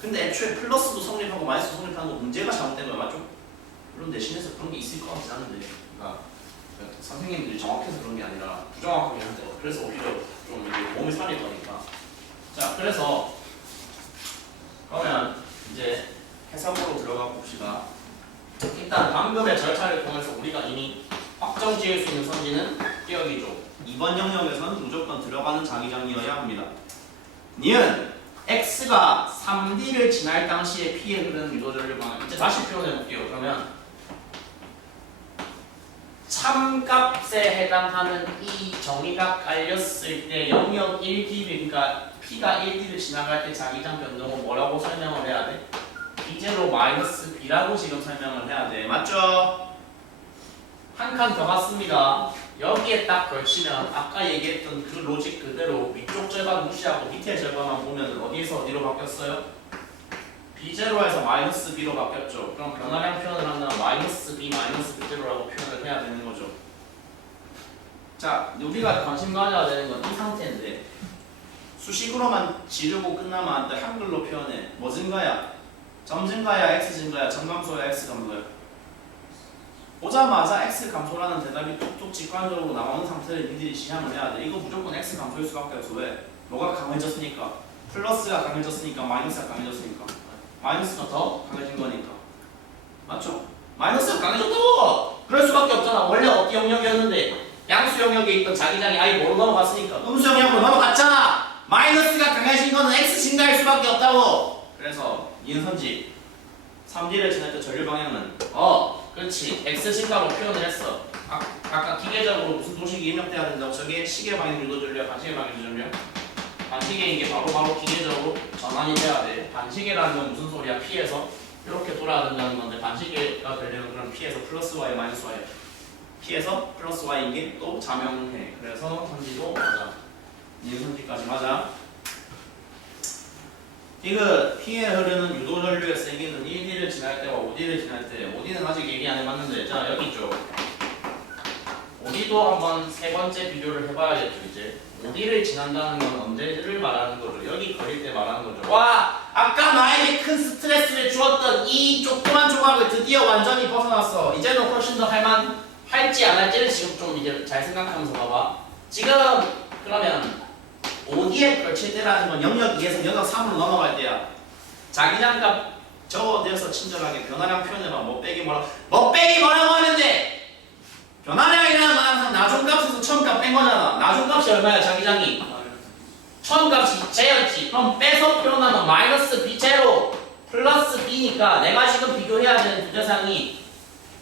근데 애초에 플러스도 성립하고 마이너스도 성립하는 거 문제가 잘못된 거야, 맞죠? 물론 대신해서 그런 게 있을 것 같진 않은데, 그러니까 선생님들이 정확해서 그런 게 아니라 부정확하게 한대. 그래서 오히려 좀 이게 몸이 살이 거니까. 자, 그래서 그러면 이제 해석으로 들어가 봅시다. 일단 방금의 절차를 통해서 우리가 이미 확정 지을 수 있는 선지는 기억이죠. 이번 영역에서는 무조건 들어가는 자기장이어야 합니다. 니은 x가 3d를 지날 당시에 p에 흐르는 유도전류 방향. 이제 다시 표현해 볼게요. 그러면 참값에 해당하는 이 정의가 깔렸을 때 영역 1d를, 그러니까 p가 1d를 지나갈 때 자기장 변동은 뭐라고 설명을 해야 돼? b제로 마이너스 b라고 지금 설명을 해야 돼. 맞죠? 한 칸 더 갔습니다. 여기에 딱 걸치면 아까 얘기했던 그 로직 그대로 위쪽 절반 무시하고 밑에 절반만 보면 어디에서 어디로 바뀌었어요? b제로에서 마이너스 b로 바뀌었죠. 그럼 변화량 표현을 한다면 마이너스 b 마이너스 b제로라고 표현을 해야 되는 거죠. 자, 우리가 관심 가져야 되는 건 이 상태인데 수식으로만 지르고 끝나면 안 돼. 한글로 표현해. 뭐 증가야? 점 증가야? x 증가야? 점 감소야? x 감소야? 오자마자 x 감소라는 대답이 툭툭 직관적으로 나오는 상태를 니들이 지향을 해야 돼. 이거 무조건 x 감소일 수밖에 없어. 왜? 뭐가 강해졌으니까. 플러스가 강해졌으니까 마이너스가 강해졌으니까. 마이너스가 더 강해진 거니까. 맞죠? 마이너스가 강해졌다고! 그럴 수밖에 없잖아. 원래 어디 영역이었는데 양수 영역에 있던 자기장이 아예 뭐로 넘어갔으니까 음수 영역으로 넘어갔잖아! 마이너스가 강해진 거는 x 증가일 수밖에 없다고! 그래서 이은선지 3D를 지날 때 전류 방향은 그렇지. x 증가로 표현을 했어. 아까 기계적으로 무슨 도식이 입력돼야 된다고. 저게 시계 방향 유도 전류야, 반시계 방향 유도 전류야? 반시계인 게 바로 기계적으로 전환이 돼야 돼. 반시계라는 건 무슨 소리야? P에서 이렇게 돌아야 된다는 건데 반시계가 되려면 그럼 P에서 플러스 Y 마이너스 Y, P에서 플러스 Y인 게 또 자명해. 그래서 선지도 맞아. 이 선지까지 맞아. 디귿 P에 흐르는 유도 전류의 세기는 1D를 지날 때와 5D를 지날 때. 5D는 아직 얘기 안 해봤는데, 자 여기 있죠. 5D도 한번 세 번째 비교를 해봐야겠죠. 이제 5D를 지난다는 건 언제를 말하는 거죠? 여기 걸릴 때 말하는 거죠. 와, 아까 나에게 큰 스트레스를 주었던 이 조그만 조각을 드디어 완전히 벗어났어. 이제는 훨씬 더 할지 안 할지를 지금 좀 이제 잘 생각하면서 봐봐. 지금 그러면 5D에 걸칠 때라는 건 영역 2에서 영역 3으로 넘어갈 때야. 자기장값 적어내서 친절하게 변화량 표현해봐. 뭐 빼기 뭐라고 하는데 변화량이라는 건 항상 나중값에서 처음값 뺀 거잖아. 나중값이 얼마야 자기장이? 처음값이 제였지. 그럼 빼서 표현하면 마이너스 b 제로 플러스 b니까 내가 지금 비교해야 되는 두 대상이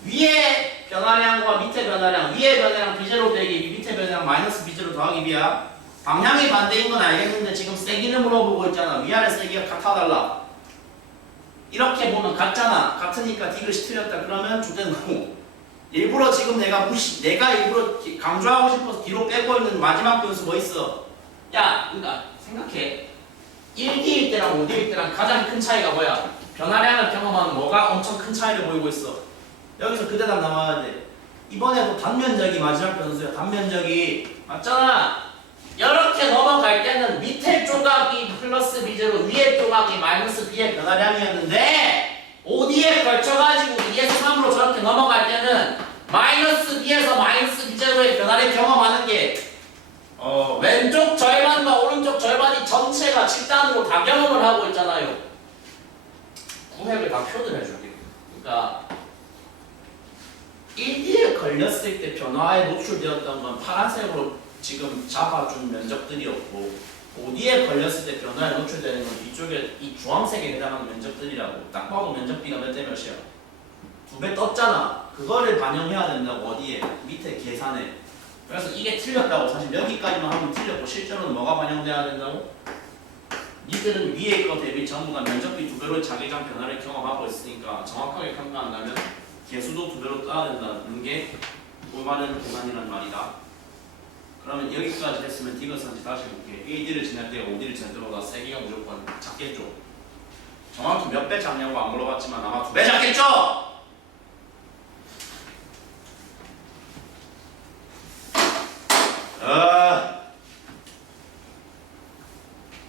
위에 변화량과 밑에 변화량, 위에 변화량 b 제로 빼기 밑에 변화량 마이너스 b 제로 더하기 b야. 방향이 반대인 건 알겠는데 지금 세기를 물어보고 있잖아. 위아래 세기가 같아달라. 이렇게 보면 같잖아. 같으니까 디귿이 틀렸다. 그러면 X되는 거고. 일부러 지금 내가 일부러 강조하고 싶어서 뒤로 빼고 있는 마지막 변수 뭐 있어? 야, 그러니까 생각해. 1D일 때랑 5D일 때랑 가장 큰 차이가 뭐야? 변화량을 경험하면 뭐가 엄청 큰 차이를 보이고 있어? 여기서 그 대답 나와야 돼. 이번에도 단면적이 마지막 변수야. 단면적이 맞잖아. 이렇게 넘어갈 때는 밑에 조각이 플러스 b제로 위에 조각이 마이너스 b의 변화량이었는데 5D에 걸쳐가지고 2에서 3으로 저렇게 넘어갈 때는 마이너스 b에서 마이너스 b제로의 변화를 경험하는 게 왼쪽 절반과 오른쪽 절반이 전체가 7단으로 다 경험을 하고 있잖아요. 구획을 다 표현을 해줄게. 그러니까 1D에 걸렸을 때 변화에 노출되었던 건 파란색으로 지금 잡아준 면적들이었고 5D에 걸렸을 때 변화에 노출되는 건 뒤쪽에 이 주황색에 해당하는 면적들이라고. 딱 봐도 면적비가 몇 대 몇이야? 2배 떴잖아. 그거를 반영해야 된다고. 어디에? 밑에 계산에. 그래서 이게 틀렸다고. 사실 여기까지만 하면 틀렸고 실제로는 뭐가 반영돼야 된다고? 니들은 위에 거 대비 전부 다 면적비 2배로 자기장 변화를 경험하고 있으니까 정확하게 평가한다면 개수도 2배로 떠야 된다는 게 올바른 계산이란 말이다. 그러면 여기까지 했으면 디귿선지 다시 볼게. AD를 지날 때가 OD를 지날 때보다 세기가 무조건 작겠죠. 정확히 몇 배 작냐고 안 물어봤지만 아마 2배 작겠죠?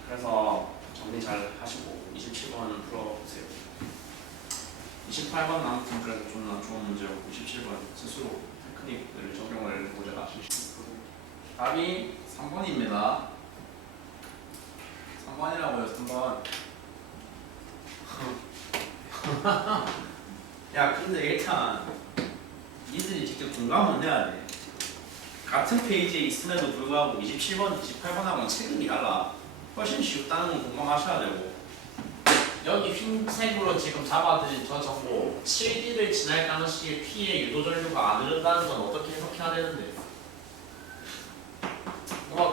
그래서 정리 잘 하시고 27번은 풀어보세요. 28번은 아무튼 그래도 좀 좋은 문제고 27번 스스로 테크닉을 적용을 해보자. 답이 3번입니다. 3번이라고요. 3번. 야 근데 일단 니들이 직접 공감을 해야 돼. 같은 페이지에 있음에도 불구하고 27번, 28번하고는 책임이 달라. 훨씬 쉽다는 건 공감하셔야 되고, 여기 흰색으로 지금 잡아드린 저 정보 7D를 지날 당시에 P의 유도 전류가 안 흐른다는 건 어떻게 해석해야 되는데?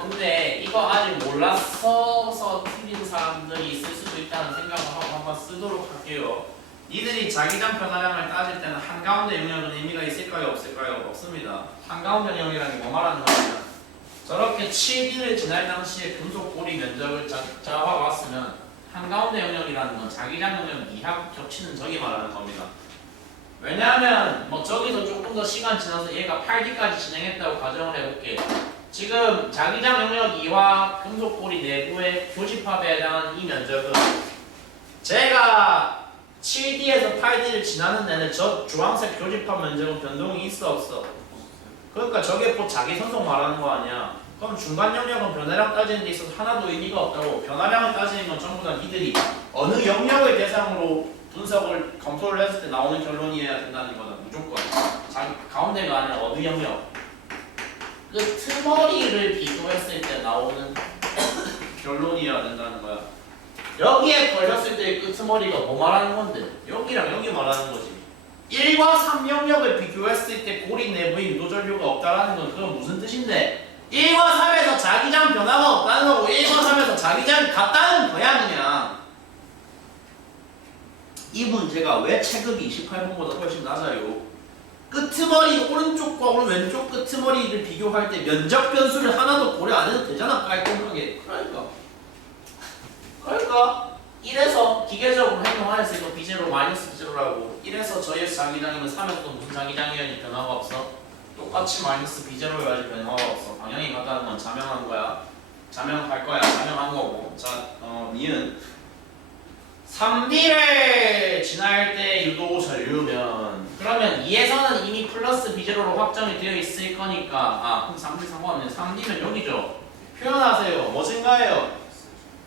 근데 이거 아직 몰라서 틀린 사람들이 있을 수도 있다는 생각을 하고 한번 쓰도록 할게요. 니들이 자기장 변화량을 따질 때는 한가운데 영역은 의미가 있을까요? 없을까요? 없습니다. 한가운데 영역이라는 게 뭐 말하는 거냐면 저렇게 7D를 지날 당시에 금속 고리 면적을 잡아봤으면 한가운데 영역이라는 건 자기장 영역 이하 겹치는 저기 말하는 겁니다. 왜냐하면 뭐 저기서 조금 더 시간 지나서 얘가 8D까지 진행했다고 가정을 해볼게. 지금 자기장 영역 이와 금속 고리 내부의 교집합에 해당하는 이 면적은 제가 7D에서 8D를 지나는 데는 저 주황색 교집합 면적은 변동이 있어 없어? 그러니까 저게 곧 자기 선속 말하는 거 아니야. 그럼 중간 영역은 변화량 따지는 데 있어서 하나도 의미가 없다고. 변화량을 따지는 건 전부 다 이들이 어느 영역을 대상으로 분석을 검토를 했을 때 나오는 결론이어야 된다는 거다. 무조건. 가운데가 아니라 어느 영역. 끄트머리를 비교했을 때 나오는 결론이어야 된다는 거야. 여기에 걸렸을 때의 끄트머리가 뭐 말하는 건데? 여기랑 여기 말하는 거지. 1과 3 영역을 비교했을 때 고리 내부에 유도 전류가 없다라는 건 그건 무슨 뜻인데? 1과 3에서 자기장 변화가 없다는 거고 1과 3에서 자기장이 같다는 거야 그냥. 이 문제가 왜 체급이 28번보다 훨씬 낮아요? 끄트머리 오른쪽과 왼쪽 끄트머리를 비교할 때 면적 변수를 하나도 고려 안 해도 되잖아 깔끔하게. 그러니까 1에서 기계적으로 행동하였으니까 B0 마이너스 B0라고 1에서 저의 자기장이면 3에서 또 무슨 자기장이었니 변화가 없어? 똑같이 마이너스 B0여야지 변화가 없어. 방향이 같다는 건 자명한 거야. 자명할 거야. 자명한 거고. 자, 니은 3D를 지날 때 유도 전류면 그러면 2에서는 이미 플러스 B0로 확정이 되어 있을 거니까 그럼 3D 상관없네. 3D면 여기죠. 표현하세요. 뭐 증가해요?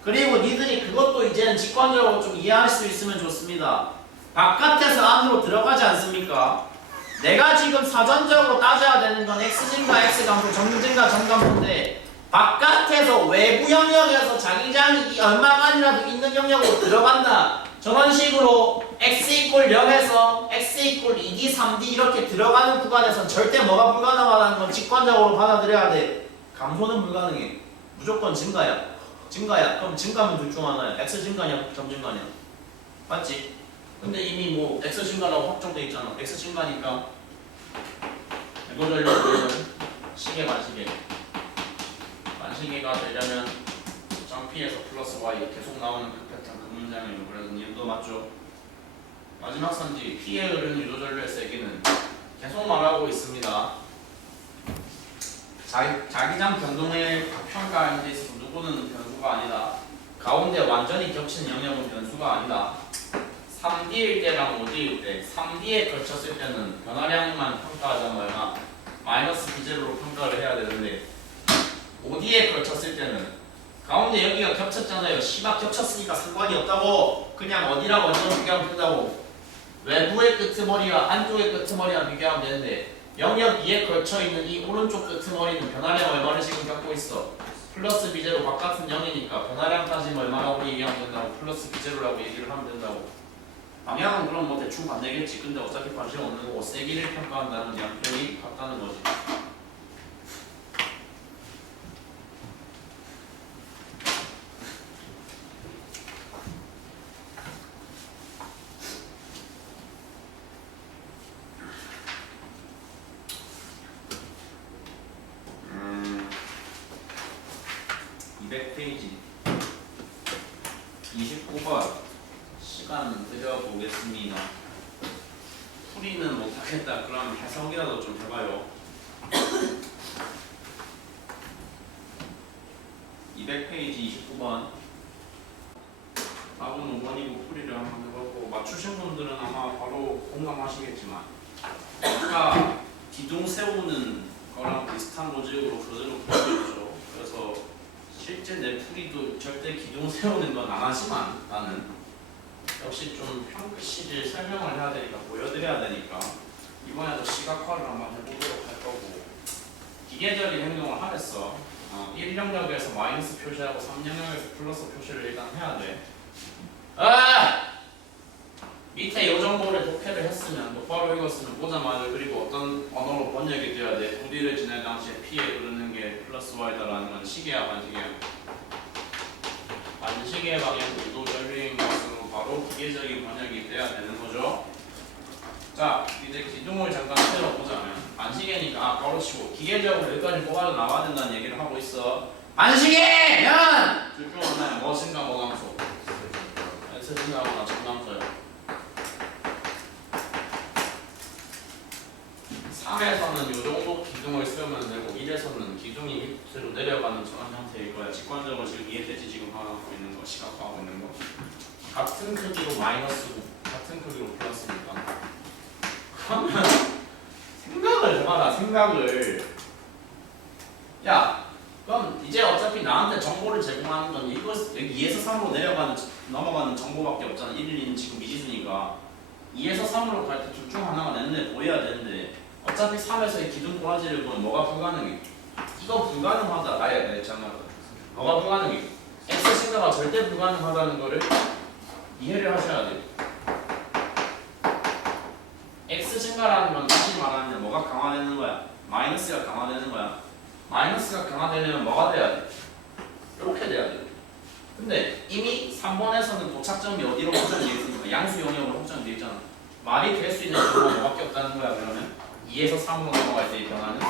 그리고 니들이 그것도 이제는 직관적으로 좀 이해할 수 있으면 좋습니다. 바깥에서 안으로 들어가지 않습니까? 내가 지금 사전적으로 따져야 되는 건 X증가 X감소, 정증가 정감소인데 바깥에서 외부 영역에서 자기장이 얼마만이라도 있는 영역으로 들어간다. 저런 식으로 X 이퀄 0에서 X 이퀄 2D, 3D 이렇게 들어가는 구간에선 절대 뭐가 불가능하다는 건 직관적으로 받아들여야 돼. 감소는 불가능해. 무조건 증가야. 그럼 증가면 둘 중 하나야. X 증가냐, 점 증가냐. 맞지? 근데 이미 뭐 X 증가라고 확정돼 있잖아. X 증가니까 이거 되려면 시계 만시계가 되려면 점 P에서 플러스 Y 계속 나오는 그 패턴 그 문장이에요. 그래서 니은도 맞죠? 마지막 선지 P에 흐르는 유도 전류의 세기는 계속 말하고 있습니다. 자기장 변동을 평가하는 데 있어서 누구는 변수가 아니다. 가운데 완전히 겹치는 영역은 변수가 아니다. 3D일 때랑 5D일 때 3D에 걸쳤을 때는 변화량만 평가하자면 얼마? 마이너스 B0로 평가를 해야 되는데 5D에 걸쳤을 때는 가운데 여기가 겹쳤잖아요. 시막 겹쳤으니까 상관이 없다고. 그냥 어디랑 어디랑 비교하면 된다고. 외부의 끄트머리와 안쪽의 끄트머리랑 비교하면 되는데 영역 2에 걸쳐있는 이 오른쪽 끄트머리는 변화량 얼마를 지금 갖고 있어? 플러스 B0 바깥은 0이니까 변화량 따지면 얼마라고 얘기하면 된다고. 플러스 B0라고 얘기를 하면 된다고. 방향은 그럼 뭐 대충 반대겠지. 근데 어차피 관심 없는 거고 세기를 평가한다는 양편이 같다는 거지. 있습니다. 풀이는 못하겠다. 그럼 해석이라도 좀 해봐요. 200페이지 29번. 답은 5번이고 풀이를 한번 해보고 맞추신 분들은 아마 바로 공감하시겠지만 아까 기둥 세우는 거랑 비슷한 로직으로 그대로 풀어줬죠. 그래서 실제 내 풀이도 절대 기둥 세우는 건 안 하지만 나는 역시 좀 형식을 설명을 해야 되니까 보여드려야 되니까 이번에도 시각화를 한번 해보도록 할 거고 기계적인 행동을 하랬어. 1영역에서 마이너스 표시하고 3영역에서 플러스 표시를 일단 해야 돼. 밑에 요 정도를 독해를 했으면 똑바로 읽었으면 보자마자 그리고 어떤 언어로 번역이 돼야 돼. 우리를 지날 당시에 P에 흐르는 게 플러스 Y다라는 건 시계야 반시계야? 반시계의 방향 구도 전류인 것으로 바로 기계적인 번역이 돼야 되는 거죠. 자 이제 기둥을 잠깐 세워보자면 반시계니까 바로 치고 기계적으로 여기까지 뽑아도 나와야 된다는 얘기를 하고 있어. 반시계면 둘 중 하나야. 뭐신가 뭐감소 X신가거나 정감소야. 3에서는 이 정도 기둥을 세우면 되고 1에서는 기둥이 밑으로 내려가는 저런 형태일 거야. 직관적으로 지금 이해되지? 지금 하고 있는 거, 시각화하고 있는 거. 같은 크기로 마이너스고 같은 크기로 플러스니까. 그러면 생각을 해봐라. 생각을. 야, 그럼 이제 어차피 나한테 정보를 제공하는 건 이거 여기 2에서 3으로 넘어가는 정보밖에 없잖아. 1, 2는 지금 미지수니까 2에서 3으로 갈 때 둘 중 하나가 내 눈에 보여야 되는데 어차피 3에서의 기둥 꼬라지를 보면 뭐가 불가능해? 이거 불가능하다. 나야 했잖아. 뭐가 불가능해? X 신가가 절대 불가능하다는 거를 이해를 하셔야 돼. X 증가라는 건 다시 말하면 뭐가 강화되는 거야? 마이너스가 강화되는 거야. 마이너스가 강화되려면 뭐가 돼야 돼? 이렇게 돼야 돼. 근데 이미 3번에서는 도착점이 어디로 확정되어 있으니까 양수 영역으로 확정되어 있잖아. 말이 될 수 있는 경우가 뭐밖에 없다는 거야. 그러면 2에서 3으로 넘어갈 때의 변화는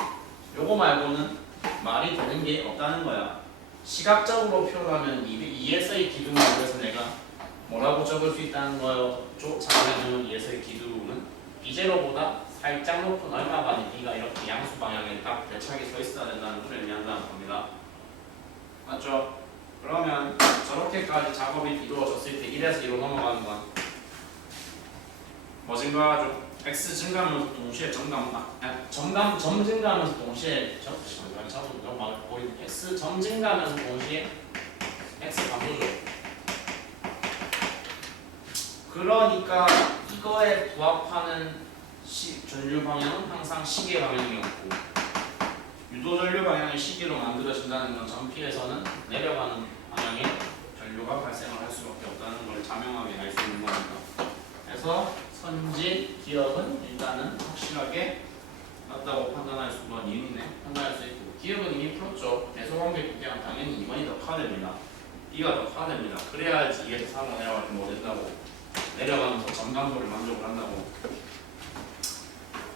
요거 말고는 말이 되는 게 없다는 거야. 시각적으로 표현하면 2에서의 기둥을 그래서 내가 뭐라고 적을 수 있다는 거예요? 자그래주는 2에서의 기둥은 B제로보다 살짝 높은 얼마간의 B가 이렇게 양수 방향에 딱 대착이 서 있어야 된다는 걸 의미한다는 겁니다. 맞죠? 그러면 저렇게까지 작업이 이루어졌을 때 1에서 2로 넘어가는 건 뭐 증가하죠? X 증가하면서 동시에 점 증가하면서 동시에 X 점 증가하면서 동시에 X 감소죠. 그러니까 이거에 부합하는 전류 방향은 항상 시계 방향이었고 유도 전류 방향을 시계로 만들어진다는 건 전피에서는 내려가는 방향의 전류가 발생을 할 수밖에 없다는 걸 자명하게 알 수 있는 거니까. 그래서 선진 기억은 일단은 확실하게 맞다고 판단할 수가 니은이네. 판단할 수 있고 기억은 이미 풀었죠. 대소관계 국계는 당연히 2번이 더 커야 됩니다. B가 더 커야 됩니다. 그래야지 2에서 3으로 내려갈 때 뭐 된다고. 내려가면서 점감도를 만족을 한다고.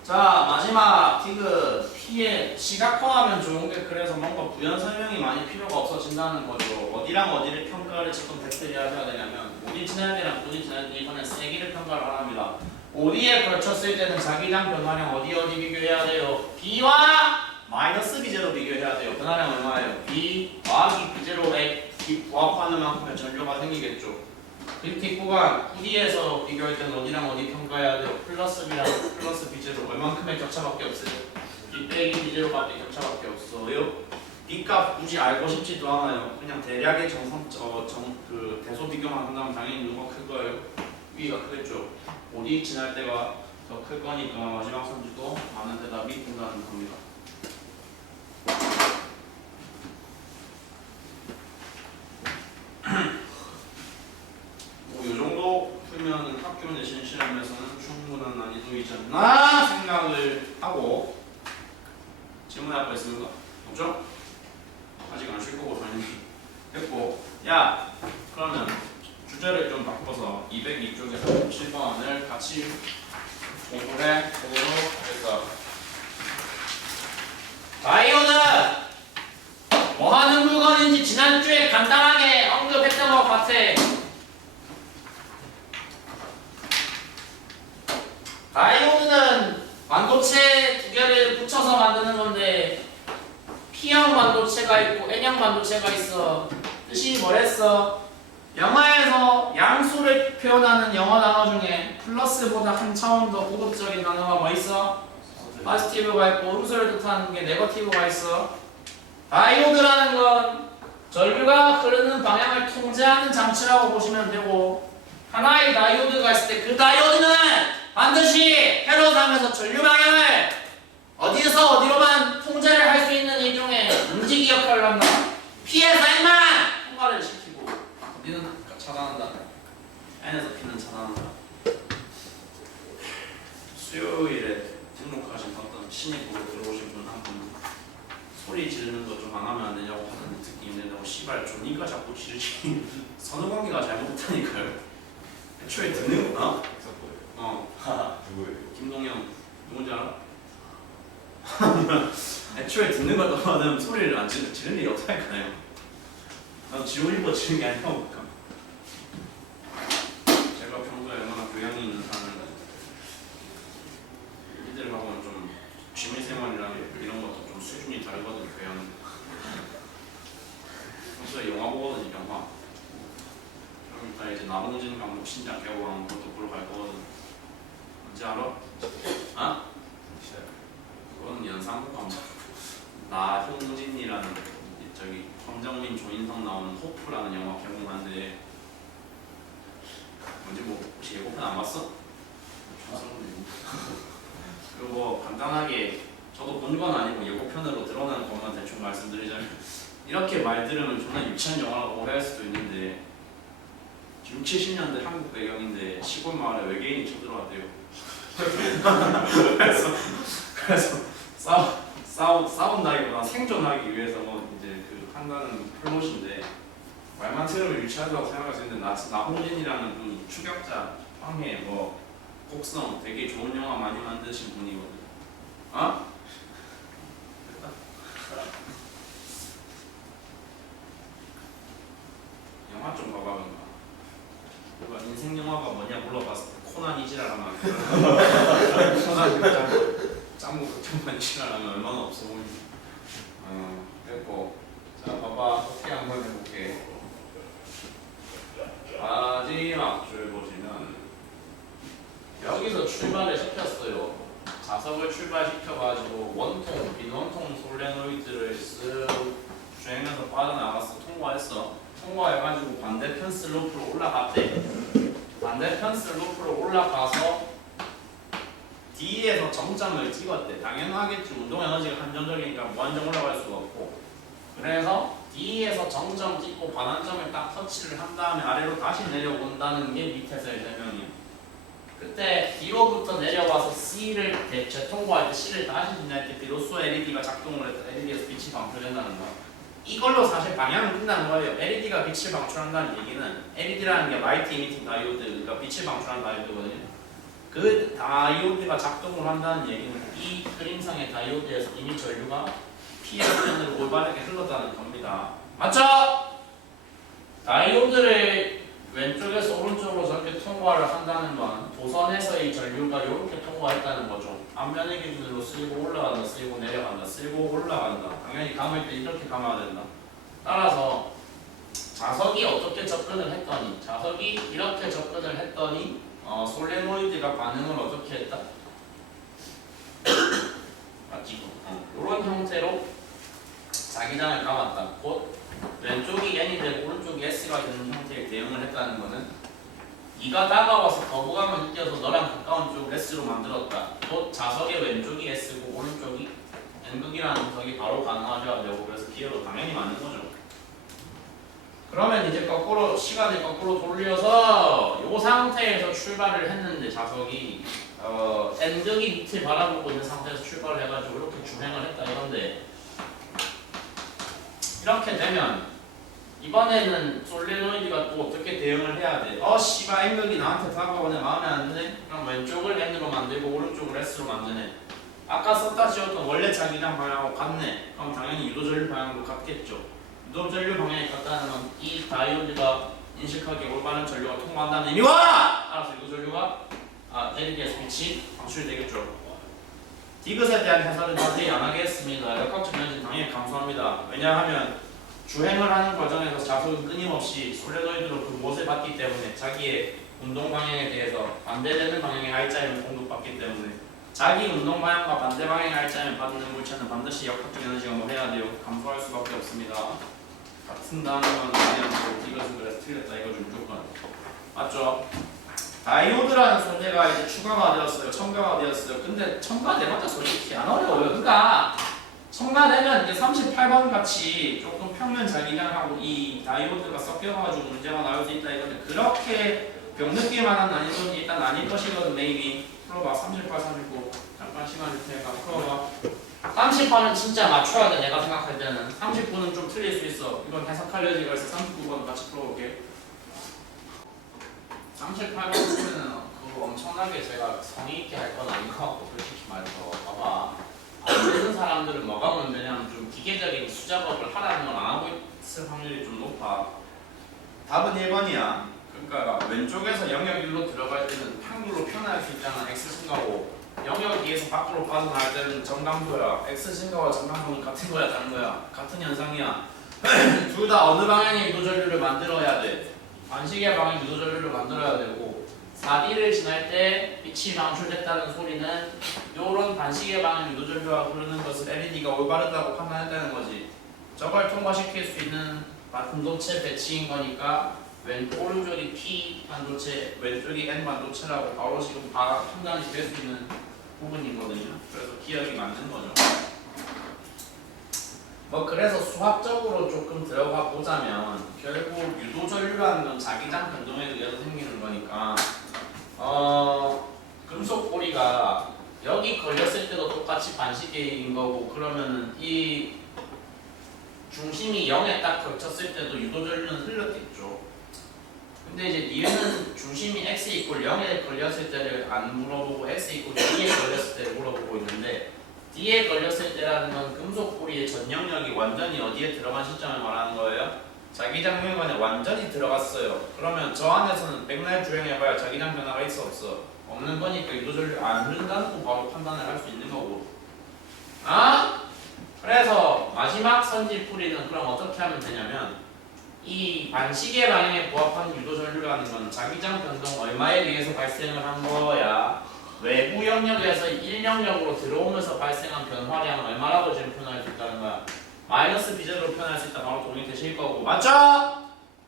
자 마지막 티그 P의 시각화하면 좋은 게 그래서 뭔가 부연 설명이 많이 필요가 없어진다는 거죠. 어디랑 어디를 평가를 지금 벡터리 하셔야 되냐면 어디 지날 때랑 어디 지날 때 이번엔 세기를 평가를 합니다. 어디에 걸쳤을 때는 자기장 변화량 어디 비교해야 돼요? B와 마이너스 B제로 비교해야 돼요. 변화량 얼마예요? B 더하기 B제로에 부합하는 만큼의 전류가 생기겠죠. 빅틱 구간 9D에서 비교할 때는 어디랑 어디 평가해야 돼요? 플러스 B랑 플러스 B제로 얼만큼의 격차밖에 없어요? B 빼기 B제로밖에 격차밖에 없어요. B값 굳이 알고 싶지도 않아요. 그냥 대략의 그 대소 비교만 한다면 당연히 누가 클 거예요? 위가 크겠죠. 어디 지날 때가 더 클 거니까 마지막 선지도 많은 대답이 된다는 겁니다. 이 정도 풀면 학교 내신 시험에서는 충분한 난이도이지 않나 생각을 하고 질문할 거 있습니까? 없죠? 아직 안 쉴 거고 당연히 됐고. 야 그러면 주제를 좀 바꿔서 202쪽에서 7번을 같이 공부해 보도록 하겠습니다. 바이오는 뭐 하는 물건인지 지난주에 간단하게 언급했던 것 같아. 다이오드는 반도체 두 개를 붙여서 만드는 건데 P형 반도체가 있고 N형 반도체가 있어. 뜻이 뭐랬어? 영어에서 양수를 표현하는 영어 단어 중에 플러스보다 한 차원 더 고급적인 단어가 뭐 있어? 포지티브가 있고 음수를 뜻하는 게 네거티브가 있어. 다이오드라는 건 전류가 흐르는 방향을 통제하는 장치라고 보시면 되고 하나의 다이오드가 있을 때 그 다이오드는 반드시 회로상에서 전류 방향을 어디에서 어디로만 통제를 할 수 있는 일종의 움직이 역할을 한다. P에서 N만 통과를 시키고 N은 차단한다. N에서 P는 차단한다. 수요일에 등록하신 어떤 신입으로 들어오신 분 한 분 소리 지르는 거 좀 안 하면 안 되냐고 하는데 듣기 힘들다고 씨발 존니가 자꾸 지르지 선후관계가 잘못했다니까요. 애초에 듣는 거 누구예요? 김동영 누군지 알아? 애초에 듣는 걸 떠나면 소리를 안 지르는 일이 없다니까요. 나도 지고 싶어 지르는 게 아니라고. 제가 평소에 얼마나 교양이 있는 사람인가. 이들하고는 좀 취미생활이랑 이런 것도 좀 수준이 다르거든. 교양. 평소에 영화 보거든. 영화. 그럼 이따 이제 나홍진 감독 신작 개봉하는 것도 보러 갈 거거든. 뭔지 알아? 아? 그건 연상국 감독. 나홍진이라는 저기 황정민 조인성 나오는 호프라는 영화 개봉하는데 뭔지 뭐 혹시 예고편 안 봤어? 그리고 뭐 간단하게 저도 본 건 아니고 예고편으로 드러나는 것만 대충 말씀드리자면 이렇게 말 들으면 존나 유치한 영화라고 오해할 수도 있는데 6, 70년대 한국 배경인데 시골 마을에 외계인이 쳐들어왔대요. 그래서 싸운다기보다 생존하기 위해서 뭐 이제 그 한다는 플롯인데 말만 들으면 유치하다고 생각할 수 있는데 나홍진이라는 분이 추격자, 황해, 뭐 곡성 되게 좋은 영화 많이 만드신 분이거든. 어? 영화 좀 봐봐 그런가. 누가 인생 영화가 뭐냐 물어봤을 때 코난 이지라라면 코난 짱구 극장판 이지라라면 얼마나 없어 보이니. 그랬고 자 봐봐 어떻게 한번 해볼게. 마지막 줄 보시면 여기서 출발을 시켰어요. 자석을 출발시켜가지고 원통, 비원통 솔레노이드를 쓱 주행해서 빠져나갔어. 통과했어. 통과해가지고 반대편 슬로프로 올라갔대. 반대편 슬로프로 올라가서 D에서 정점을 찍었대. 당연하겠지. 운동 에너지가 한정적이니까 무한정 올라갈 수가 없고. 그래서 D에서 정점 찍고 반환점을 딱 터치를 한 다음에 아래로 다시 내려온다는 게 밑에서의 설명이에요. 그때 D로부터 내려와서 C를 재통과할 때 C를 다시 지날 때 비로소 LED가 작동을 해서 LED에서 빛이 방출된다는 거. 이걸로 사실 방향은 끝나는 거예요. LED가 빛을 방출한다는 얘기는 LED라는 게 라이트 이미팅 다이오드가 빛을 방출하는 다이오드거든요. 그 다이오드가 작동을 한다는 얘기는 이 그림상의 다이오드에서 이미 전류가 P에서 올바르게 흘렀다는 겁니다. 맞죠? 다이오드를 왼쪽에서 오른쪽으로 저렇게 통과를 한다는 건 도선에서의 전류가 이렇게 통과했다는 거죠. 앞면의 기준으로 쓸고 올라간다, 쓸고 내려간다, 쓸고 올라간다. 당연히 감을 때 이렇게 감아야 된다. 따라서 자석이 어떻게 접근을 했더니 자석이 이렇게 접근을 했더니 솔레노이드가 반응을 어떻게 했다? 맞지? 이런 형태로 자기장을 감았다. 곧 왼쪽이 N이 되고 오른쪽이 S가 되는 형태의 대응을 했다는 것은 이가 다가와서 거부감을 느껴서 너랑 가까운 쪽 S로 만들었다. 곧 자석의 왼쪽이 S고 오른쪽이 N극이라는 녀석이 바로 가능하셔야 되고 그래서 기회도 당연히 맞는 거죠. 그러면 이제 거꾸로 시간을 거꾸로 돌려서 이 상태에서 출발을 했는데 자석이 N극이 밑을 바라보고 있는 상태에서 출발을 해가지고 이렇게 주행을 했다 이건데 이렇게 되면 이번에는 솔레노이드가 또 어떻게 대응을 해야 돼? 씨발 N극이 나한테 다가오네 마음에 안 드네? 그럼 왼쪽을 N으로 만들고 오른쪽을 S로 만드네. 아까 썼다 지웠던 원래 자기장 방향하고 같네. 그럼 당연히 유도전류 방향도 같겠죠. 유도전류 방향이 같다는 건 이 다이오드가 인식하기에 올바른 전류가 통과한다는 의미와 따라서 유도전류가 LED에서 빛이 방출이 되겠죠. 디귿에 대한 해설은 자세히 안 하겠습니다. 역학적 에너지는 당연히 감소합니다. 왜냐하면 주행을 하는 과정에서 자석은 끊임없이 솔레노이드로 그 무엇을 받기 때문에 자기의 운동 방향에 대해서 반대되는 방향의 R자임을 공급받기 때문에 자기 운동 방향과 반대 방향의 R자임을 받는 물체는 반드시 역학적 에너지가 뭐 해야 돼요? 감소할 수밖에 없습니다. 같은 단어만 그냥 뭐 이것은 그래서 틀렸다 이거죠 무조건. 맞죠? 다이오드라는 소재가 이제 추가가 되었어요. 첨가가 되었어요. 근데 첨가되봤자 솔직히 안 어려워요. 그러니까 첨가되면 이제 38번 같이 조금 평면 자기장하고 이 다이오드가 섞여가지고 문제가 나올 수 있다 이건데 그렇게 병 느낄만한 난이도는 일단 아닐 것이거든. 메인이 풀어봐. 38, 39 잠깐 시간 줄 테니까 풀어봐. 30번은 진짜 맞춰야 돼. 내가 생각할 때는 39는 좀 틀릴 수 있어. 이건 해석할 여지가 있어. 39번 같이 풀어볼게. 38번 풀면은 그거 엄청나게 제가 성의 있게 할 건 아닌 것 같고 솔직히 말해서 봐봐. 안 되는 사람들은 뭐가 문제냐면 좀 기계적인 수작업을 하라는 걸 안 하고 있을 확률이 좀 높아. 답은 1번이야. 그러니까 왼쪽에서 영역 1로 들어갈 때는 평균로 표현할 수 있잖아. x 증가고 영역 2에서 밖으로 빠져나갈 때는 정감도야. x 증가와 정감도는 같은 거야 다른 거야? 같은 현상이야. 둘 다 어느 방향의 유도전류를 만들어야 돼. 반시계 방향 유도전류를 만들어야 되고 4D를 지날 때 빛이 방출됐다는 소리는 요런 반시계 방향 유도전류가 흐르는 것을 LED가 올바르다고 판단했다는 거지. 저걸 통과시킬 수 있는 반도체 배치인 거니까 오른쪽이 P 반도체, 왼쪽이 N 반도체라고 바로 지금 판단이 될 수 있는 부분이거든요. 그래서 기억이 맞는 거죠. 뭐 그래서 수학적으로 조금 들어가 보자면 결국 유도전류라는 건 자기장 변동에 의해서 생기는 거니까 금속 고리가 여기 걸렸을 때도 똑같이 반시계인 거고 그러면은 이 중심이 0에 딱 걸쳤을 때도 유도전류는 흘렀겠죠. 근데 이제 니은은 중심이 x 이퀄 0에 걸렸을 때를 안 물어보고 x 이퀄 d에 걸렸을 때를 물어보고 있는데 D에 걸렸을 때라는 건 금속 고리의 전 영역이 완전히 어디에 들어간 시점을 말하는 거예요? 자기장 영역안에 완전히 들어갔어요. 그러면 저 안에서는 백날 주행해봐야 자기장 변화가 있어 없어? 없는 거니까 유도전류 안 흐른다는 거 바로 판단을 할 수 있는 거고. 그래서 마지막 선지풀이는 그럼 어떻게 하면 되냐면 이 반시계 방향에 부합하는 유도전류라는 건 자기장 변동 얼마에 의해서 발생을 한 거야? 외부 영역에서 1영역으로 들어오면서 발생한 변화량은 얼마라고 지금 표현할 수 있다는 거야? 마이너스 B제로 표현할 수 있다. 바로 동의되실 거고. 맞죠?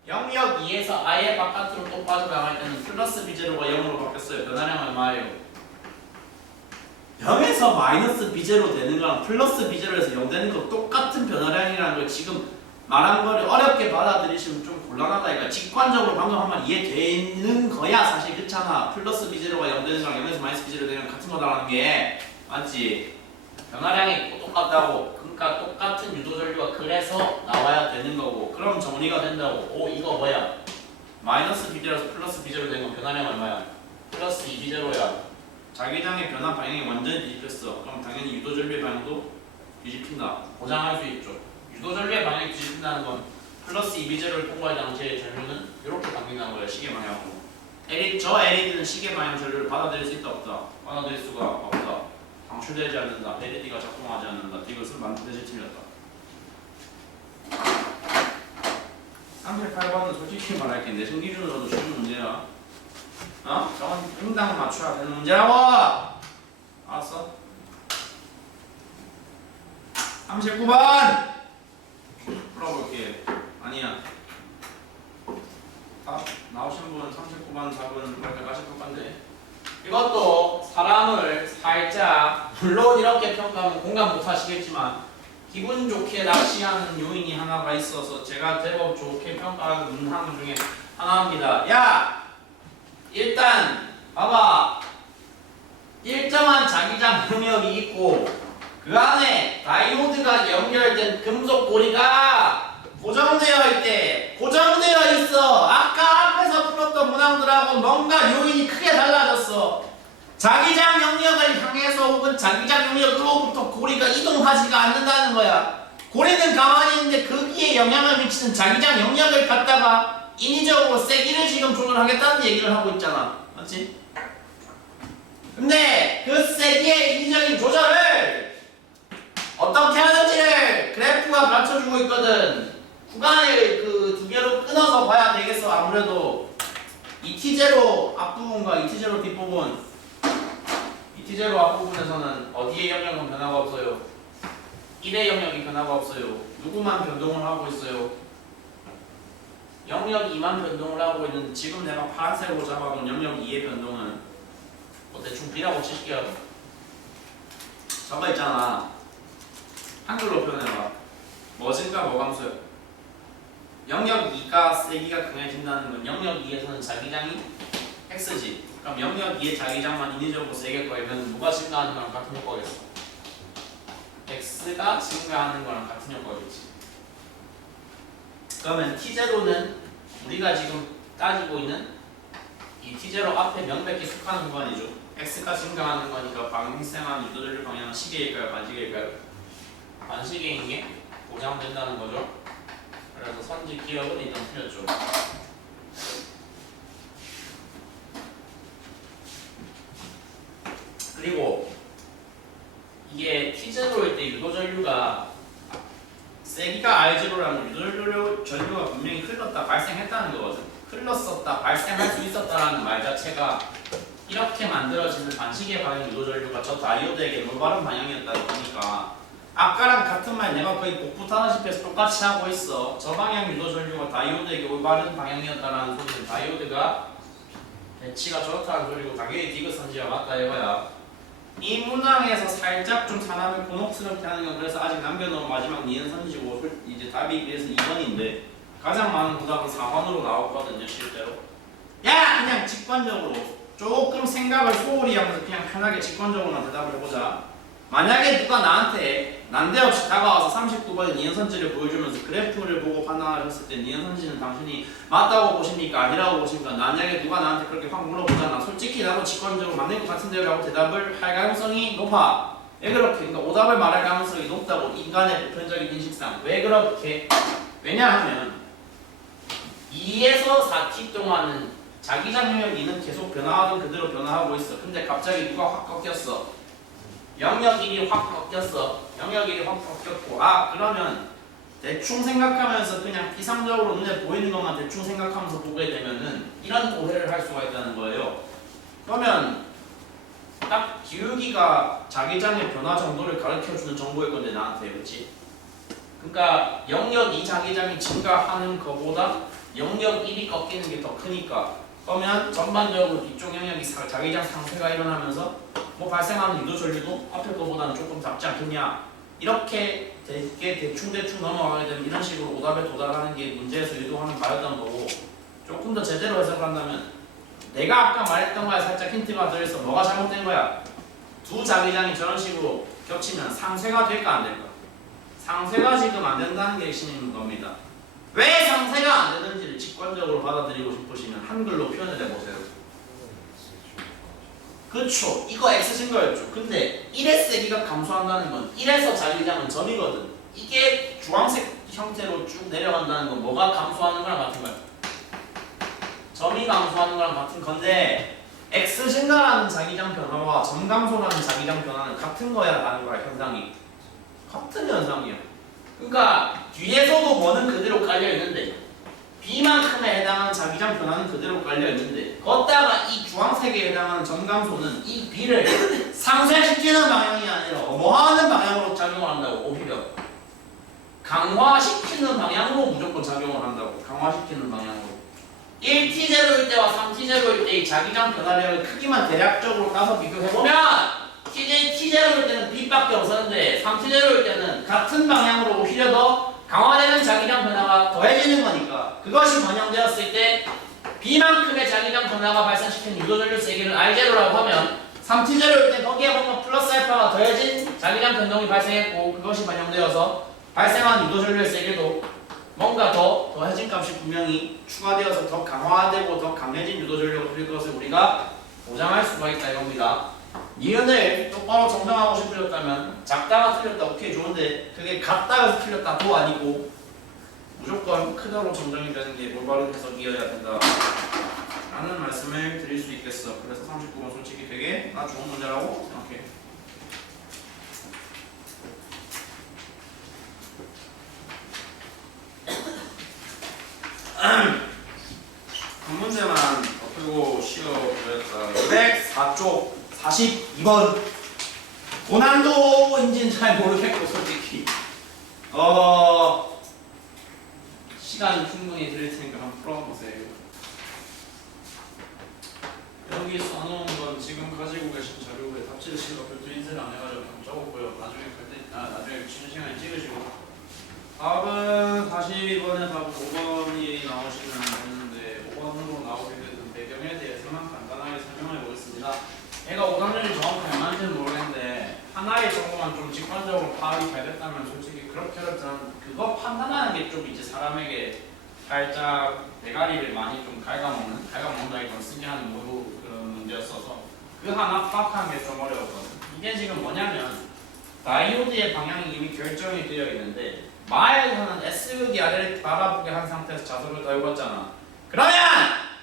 영역 2에서 아예 바깥으로 또 빠져나갈 때는 플러스 B제로가 0으로 바뀌었어요. 변화량 얼마예요? 0에서 마이너스 B제로 되는 거랑 플러스 B제로에서 0 되는 거 똑같은 변화량이라는 걸 지금 말한 거를 어렵게 받아들이시면 좀 곤란하다. 그러니까 직관적으로 방금 한 말 이해되는 거야. 사실 그렇잖아. 플러스 B제로가 0 되는 거랑 0에서 마이너스 B제로 되는 건 같은 거다라는 게 맞지? 변화량이 똑같다고. 그러니까 똑같은 유도전류가 그래서 나와야 되는 거고. 그럼 정리가 된다고. 오 이거 뭐야? 마이너스 B제로에서 플러스 B제로 된 건 변화량 얼마야? 플러스 2B제로야. 자기장의 변화 방향이 완전히 뒤집혔어. 그럼 당연히 유도전류의 방향도 뒤집힌다. 보장할 수 있죠. 유도전류의 방향이 뒤집힌다는 건 플러스 2B제로를 통과할 당시의 전류는 이렇게 바뀐다는 거예요. 시계 방향으로. 저 LED는 시계 방향 전류를 받아들일 수 있다 없다? 받아들일 수가 없다. 방출되지 않는다. LED가 작동하지 않는다. 이것은 반드시 틀렸다. 38번은 솔직히 말할게. 내신 기준으로도 쉬운 문제야. 저건 응당 맞춰야 되는 문제라고! 알았어? 39번! 풀어볼게. 아니야. 답 나오신 분은 39번 답은 그렇게 가실 것 같네. 이것도 사람을 살짝 물론 이렇게 평가하면 공감 못 하시겠지만 기분 좋게 낚시하는 요인이 하나가 있어서 제가 제법 좋게 평가하는 문항 중에 하나입니다. 야! 일단 봐봐. 일정한 자기장 영역이 있고 그 안에 다이오드가 연결된 금속 고리가 고정되어 있어. 아까 앞에서 풀었던 문항들하고 뭔가 요인이 크게 달라졌어. 자기장 영역을 향해서 혹은 자기장 영역으로부터 고리가 이동하지가 않는다는 거야. 고리는 가만히 있는데 거기에 영향을 미치는 자기장 영역을 갖다가 인위적으로 세기를 지금 조절하겠다는 얘기를 하고 있잖아. 맞지? 근데 그 세기의 인위적인 조절을 어떻게 하는지를 그래프가 가르쳐주고 있거든. 구간을 그 두 개로 끊어서 봐야 되겠어. 아무래도 이 T0 앞부분과 이 T0 뒷부분, 이 T0 앞부분에서는 어디의 영역은 변화가 없어요? 1의 영역이 변화가 없어요. 누구만 변동을 하고 있어요? 영역 2만 변동을 하고 있는, 지금 내가 파란색으로 잡아둔 영역 2의 변동은 뭐 대충 B라고 칠게요. 저거 있잖아. 한글로 표현해봐. 뭐진가 뭐 감소요? 영역 2가 세기가 강해진다는 건 영역 2에서는 자기장이 X지. 그럼 영역 2의 자기장만 인위적으로 세게 거리면 뭐가 증가하는 거랑 같은 효과겠어? X가 증가하는 거랑 같은 효과겠지. 그러면 T0는 우리가 지금 따지고 있는 이 T0 앞에 명백히 속하는 구간이죠. X가 증가하는 거니까 방생한 유도전류 방향은 시계일까요? 반시계일까요? 반시계인 게 보장된다는 거죠. 그래서 선지 기억은 일단 틀렸죠. 그리고 이게 T0일 때 유도전류가 세기가 R0라는 유도전류가 분명히 흘렀다 발생했다는 거거든. 흘렀었다 발생할 수 있었다라는 말 자체가 이렇게 만들어지는 반시계 방향 유도전류가 저 다이오드에게 올바른 방향이었다고 보니까 아까랑 같은 말 내가 거의 복붙하다시피 해서 똑같이 하고 있어. 저 방향 유도전류가 다이오드에게 올바른 방향이었다라는 소리는 다이오드가 배치가 좋다는 소리고 당연히 디귿 선지가 맞다 이거야. 이 문항에서 살짝 좀 사람을 곤혹스럽게 하는 건 그래서 아직 남겨놓은 마지막 니은 선지고 이제 답이 그래서 2번인데 가장 많은 부답은 4번으로 나왔거든요 실제로. 야 그냥 직관적으로 조금 생각을 소홀히 하면서 그냥 편하게 직관적으로만 대답을 해보자. 만약에 누가 나한테 난데없이 다가와서 39번의 니은선지를 보여주면서 그래프를 보고 판단하셨을 때 니은선지는 당신이 맞다고 보십니까? 아니라고 보십니까? 만약에 누가 나한테 그렇게 확 물어보잖아. 솔직히 나도 직관적으로 맞는 것 같은데요 라고 대답을 할 가능성이 높아. 왜 그렇게? 그러니까 오답을 말할 가능성이 높다고 인간의 보편적인 인식상. 왜 그렇게? 왜냐하면 2에서 4t 동안은 자기장 영역 2는 계속 변화하던 그대로 변화하고 있어. 근데 갑자기 누가 확 꺾였어. 영역 1이 확 꺾였어. 영역 1이 확 꺾였고 그러면 대충 생각하면서 그냥 이상적으로 눈에 보이는 것만 대충 생각하면서 보게 되면은 이런 오해를 할 수가 있다는 거예요. 그러면 딱 기울기가 자기장의 변화 정도를 가르쳐주는 정보일 건데 나한테 그렇지? 그러니까 영역 2 자기장이 증가하는 것보다 영역 1이 꺾이는 게 더 크니까 그러면 전반적으로 뒤쪽 영역이 자기장 상쇄가 일어나면서 뭐 발생하는 유도전류도 앞에 거보다는 조금 작지 않겠냐 이렇게 되게 대충 넘어가게 되면 이런 식으로 오답에 도달하는 게 문제에서 유도하는 바였던 거고 조금 더 제대로 해석을 한다면 내가 아까 말했던 거에 살짝 힌트가 들어있어. 뭐가 잘못된 거야? 두 자기장이 저런 식으로 겹치면 상쇄가 될까 안 될까? 상쇄가 지금 안 된다는 게 핵심인 겁니다. 왜 상쇄가 안 되는지를 직관적으로 받아들이고 싶으시면 한글로 표현을 해보세요. 그렇죠. 이거 X신 거였죠. 근데 1의 세기가 감소한다는 건 1에서 자기장은 점이거든. 이게 주황색 형태로 쭉 내려간다는 건 뭐가 감소하는 거랑 같은 거야? 점이 감소하는 거랑 같은 건데 X 증가라는 자기장 변화와 점 감소라는 자기장 변화는 같은 거야 라는 거야. 현상이 같은 현상이야. 그러니까 뒤에서도 뭐는 그대로 깔려 있는데 B만큼에 해당하는 자기장 변화는 그대로 깔려 있는데 걷다가 이 주황색에 해당하는 점 감소는 이 B를 상쇄시키는 방향이 아니라 뭐하는 방향으로 작용을 한다고. 오히려 강화시키는 방향으로 무조건 작용을 한다고. 강화시키는 방향으로 1T0일 때와 3T0일 때의 자기장 변화량을 크기만 대략적으로 따서 비교해보면 T0일 때는 B밖에 없었는데 3T0일 때는 같은 방향으로 오히려 더 강화되는 자기장 변화가 더해지는 거니까 그것이 반영되었을 때 B만큼의 자기장 변화가 발생시키는 유도전류 세기를 R0라고 하면 3T0일 때 거기에 보면 플러스 알파가 더해진 자기장 변동이 발생했고 그것이 반영되어서 발생한 유도전류의 세기도 뭔가 더해진 값이 분명히 추가되어서 더 강화되고 더 강해진 유도전류가 풀릴 것을 우리가 보장할 수가 있다 이겁니다. 니은을 똑바로 정정하고 싶으셨다면 작다가 틀렸다 오케이 좋은데 그게 같다가 틀렸다도 아니고 무조건 크다로 정정이 되는 게 올바른 해석이어야 된다 라는 말씀을 드릴 수 있겠어. 그래서 39번 솔직히 되게 나 좋은 문제라고 생각해. 한 문제만 더 풀고 쉬어보겠다. 204쪽 42번 고난도인지는 잘 모르겠고 솔직히 시간 충분히 드릴 테니까 한번 풀어보세요. 여기 써놓은 건 지금 가지고 계신 자료에 답지를 실어서 인쇄를 안 해가지고 그냥 적었고요. 나중에 쉬는 시간에 찍으시고 답은 42번에 답 5번이 나오시면 되는데 5번으로 나오게 되는 배경에 대해서만 간단하게 설명해 보겠습니다. 얘가 오답률이 정확하게 얼마인지는 모르겠는데 하나의 정보만 좀 직관적으로 파악이 잘 됐다면 솔직히 그렇게 어렵지 않은 그거 판단하는 게 좀 이제 사람에게 살짝 대가리를 많이 좀 갉아먹는다기보다 쓰게 하는 그런 문제였어서 그 하나 파악하는 게 좀 어려웠거든. 이게 지금 뭐냐면 다이오드의 방향이 이미 결정이 되어 있는데 마에서는 S극이 아래를 바라보게 한 상태에서 자석을 떨고 있잖아. 그러면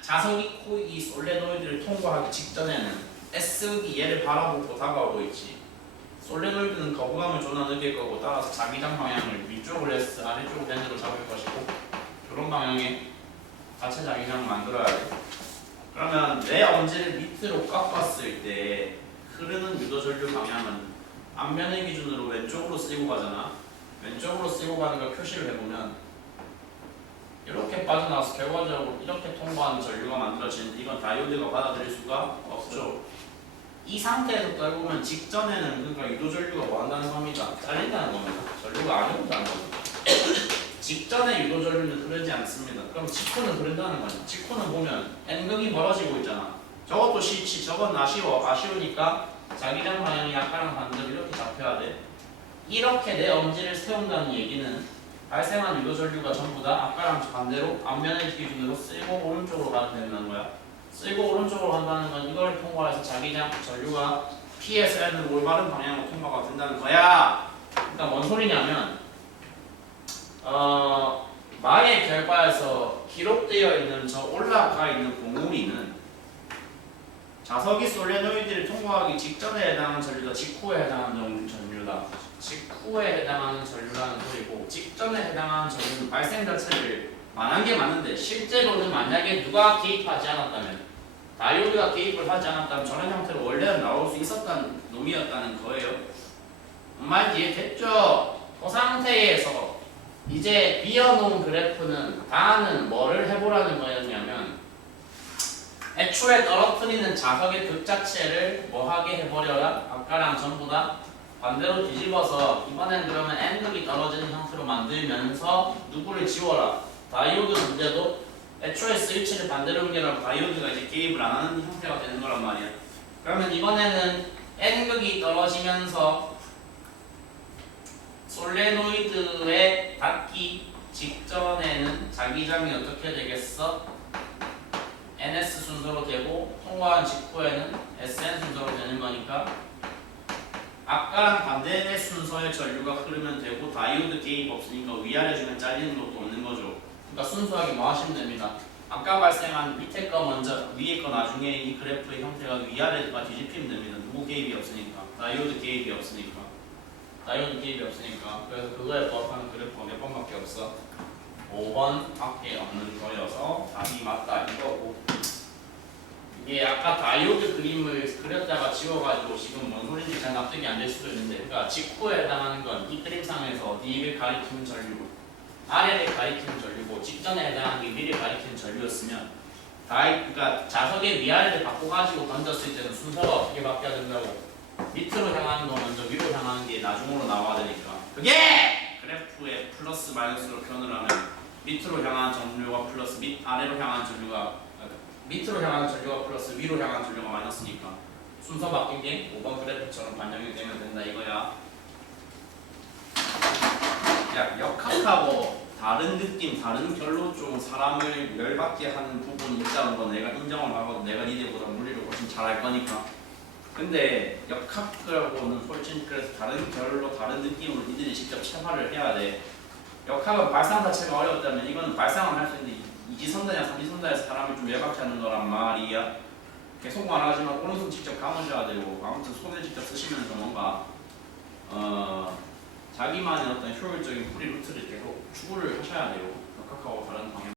자석이 이 솔레노이드를 통과하기 직전에는 S극이 얘를 바라보고 다가오고 있지. 솔레노이드는 거부감을 존나 느낄 거고 따라서 자기장 방향을 위쪽으로 S, 아래쪽으로 밴드로 잡을 것이고 그런 방향의 자체 자기장을 만들어야 돼. 그러면 내 엄지를 밑으로 꺾었을 때 흐르는 유도 전류 방향은 앞면의 기준으로 왼쪽으로 쓰고 가잖아. 왼쪽으로 쓰고 가는 걸 표시를 해보면 이렇게 빠져나와서 결과적으로 이렇게 통과하는 전류가 만들어지는데 이건 다이오드가 받아들일 수가 없죠. 이 상태에서 떨구면 직전에는 그러니까 유도 전류가 뭐 한다는 겁니다. 잘린다는 겁니다. 전류가 안 흐른다는 겁니다. 직전에 유도 전류는 흐르지 않습니다. 그럼 직후는 흐른다는 거죠. 직후는 보면 N극이 멀어지고 있잖아. 저것도 싫지. 저건 아쉬우니까 자기장 방향이 약간은 반대로 이렇게 잡혀야 돼. 이렇게 내 엄지를 세운다는 얘기는 발생한 유도 전류가 전부 다 아까랑 반대로 앞면의 기준으로 쓰고 오른쪽으로 가면 된다는 거야. 쓰고 오른쪽으로 간다는 건 이걸 통과해서 자기장 전류가 P에서 N으로 올바른 방향으로 통과가 된다는 거야. 그러니까 뭔 소리냐면 마의 결과에서 기록되어 있는 저 올라가 있는 봉우리는 자석이 솔레노이드를 통과하기 직전에 해당하는 전류다, 직후에 해당하는 전류다. 직후에 해당하는 전류라는 소리고 직전에 해당하는 전류는 발생 자체를 말한 게 맞는데 실제로는 만약에 누가 개입하지 않았다면 다이오드가 개입을 하지 않았다면 저런 형태로 원래는 나올 수 있었던 놈이었다는 거예요. 말 이해됐죠? 그 상태에서 이제 비어놓은 그래프는 다는 뭐를 해보라는 거였냐면 애초에 떨어뜨리는 자석의 극 자체를 뭐하게 해버려라. 아까랑 전부 다 반대로 뒤집어서 이번엔 그러면 N극이 떨어지는 형태로 만들면서 누구를 지워라. 다이오드 문제도 애초에 스위치를 반대로 옮겨라. 다이오드가 이제 개입을 안 하는 형태가 되는 거란 말이야. 그러면 이번에는 N극이 떨어지면서 솔레노이드에 닿기 직전에는 자기장이 어떻게 되겠어? NS 순서로 되고 통과한 직후에는 SN 순서로 되는 거니까 아까랑 반대의 순서의 전류가 흐르면 되고 다이오드 개입 없으니까 위아래 중에 잘리는 것도 없는 거죠. 그러니까 순수하게 뭐 하시면 됩니다. 아까 발생한 밑에 거 먼저 위에 거 나중에 이 그래프의 형태가 위아래가 뒤집히면 됩니다. 누구 개입이 없으니까. 다이오드 개입이 없으니까. 그래서 그거에 부합하는 그래프가 몇 번밖에 없어. 5번 밖에 없는 거여서 답이 맞다 이거고. 이게 아까 다이오드 그림을 그렸다가 지워가지고 지금 뭔 소리인지 잘 납득이 안 될 수도 있는데, 그러니까 직후에 해당하는 건 이 그림상에서 뒤를 가리키는 전류고 아래를 가리키는 전류고 직전에 해당하는 게 위를 가리키는 전류였으면 그러니까 자석의 위아래를 바꿔가지고 던졌을 때는 순서가 어떻게 바뀌어야 된다고? 밑으로 향하는 거 먼저 위로 향하는 게 나중으로 나와야 되니까 그게 그래프의 플러스 마이너스로 표현을 하면 밑으로 향하는 전류가 플러스 아래로 향하는 전류가 밑으로 향하는 전류가 플러스 위로 향하는 전류가 마이너스니까 순서 바뀐 게 5번 그래프처럼 반영이 되면 된다 이거야. 야, 역학하고 다른 느낌, 다른 결로 좀 사람을 열받게 하는 부분이 있다는 건 내가 인정을 하거든. 내가 니들보다 물리를 훨씬 잘할 거니까. 근데 역학하고는 훨씬 그래서 다른 결로 다른 느낌으로 니들이 직접 체화를 해야 돼. 역학은 발상 자체가 어려웠다면 이거는 발상은 할 수 있는데 이지선다냐 삼지선다에서 사람을 좀 외박하는 거란 말이야. 계속 말하지만 오른손 직접 감으셔야 되고 아무튼 손을 직접 쓰시면서 뭔가 자기만의 어떤 효율적인 풀이 루트를 계속 추구를 하셔야 돼요. 역학하고 다른 방향.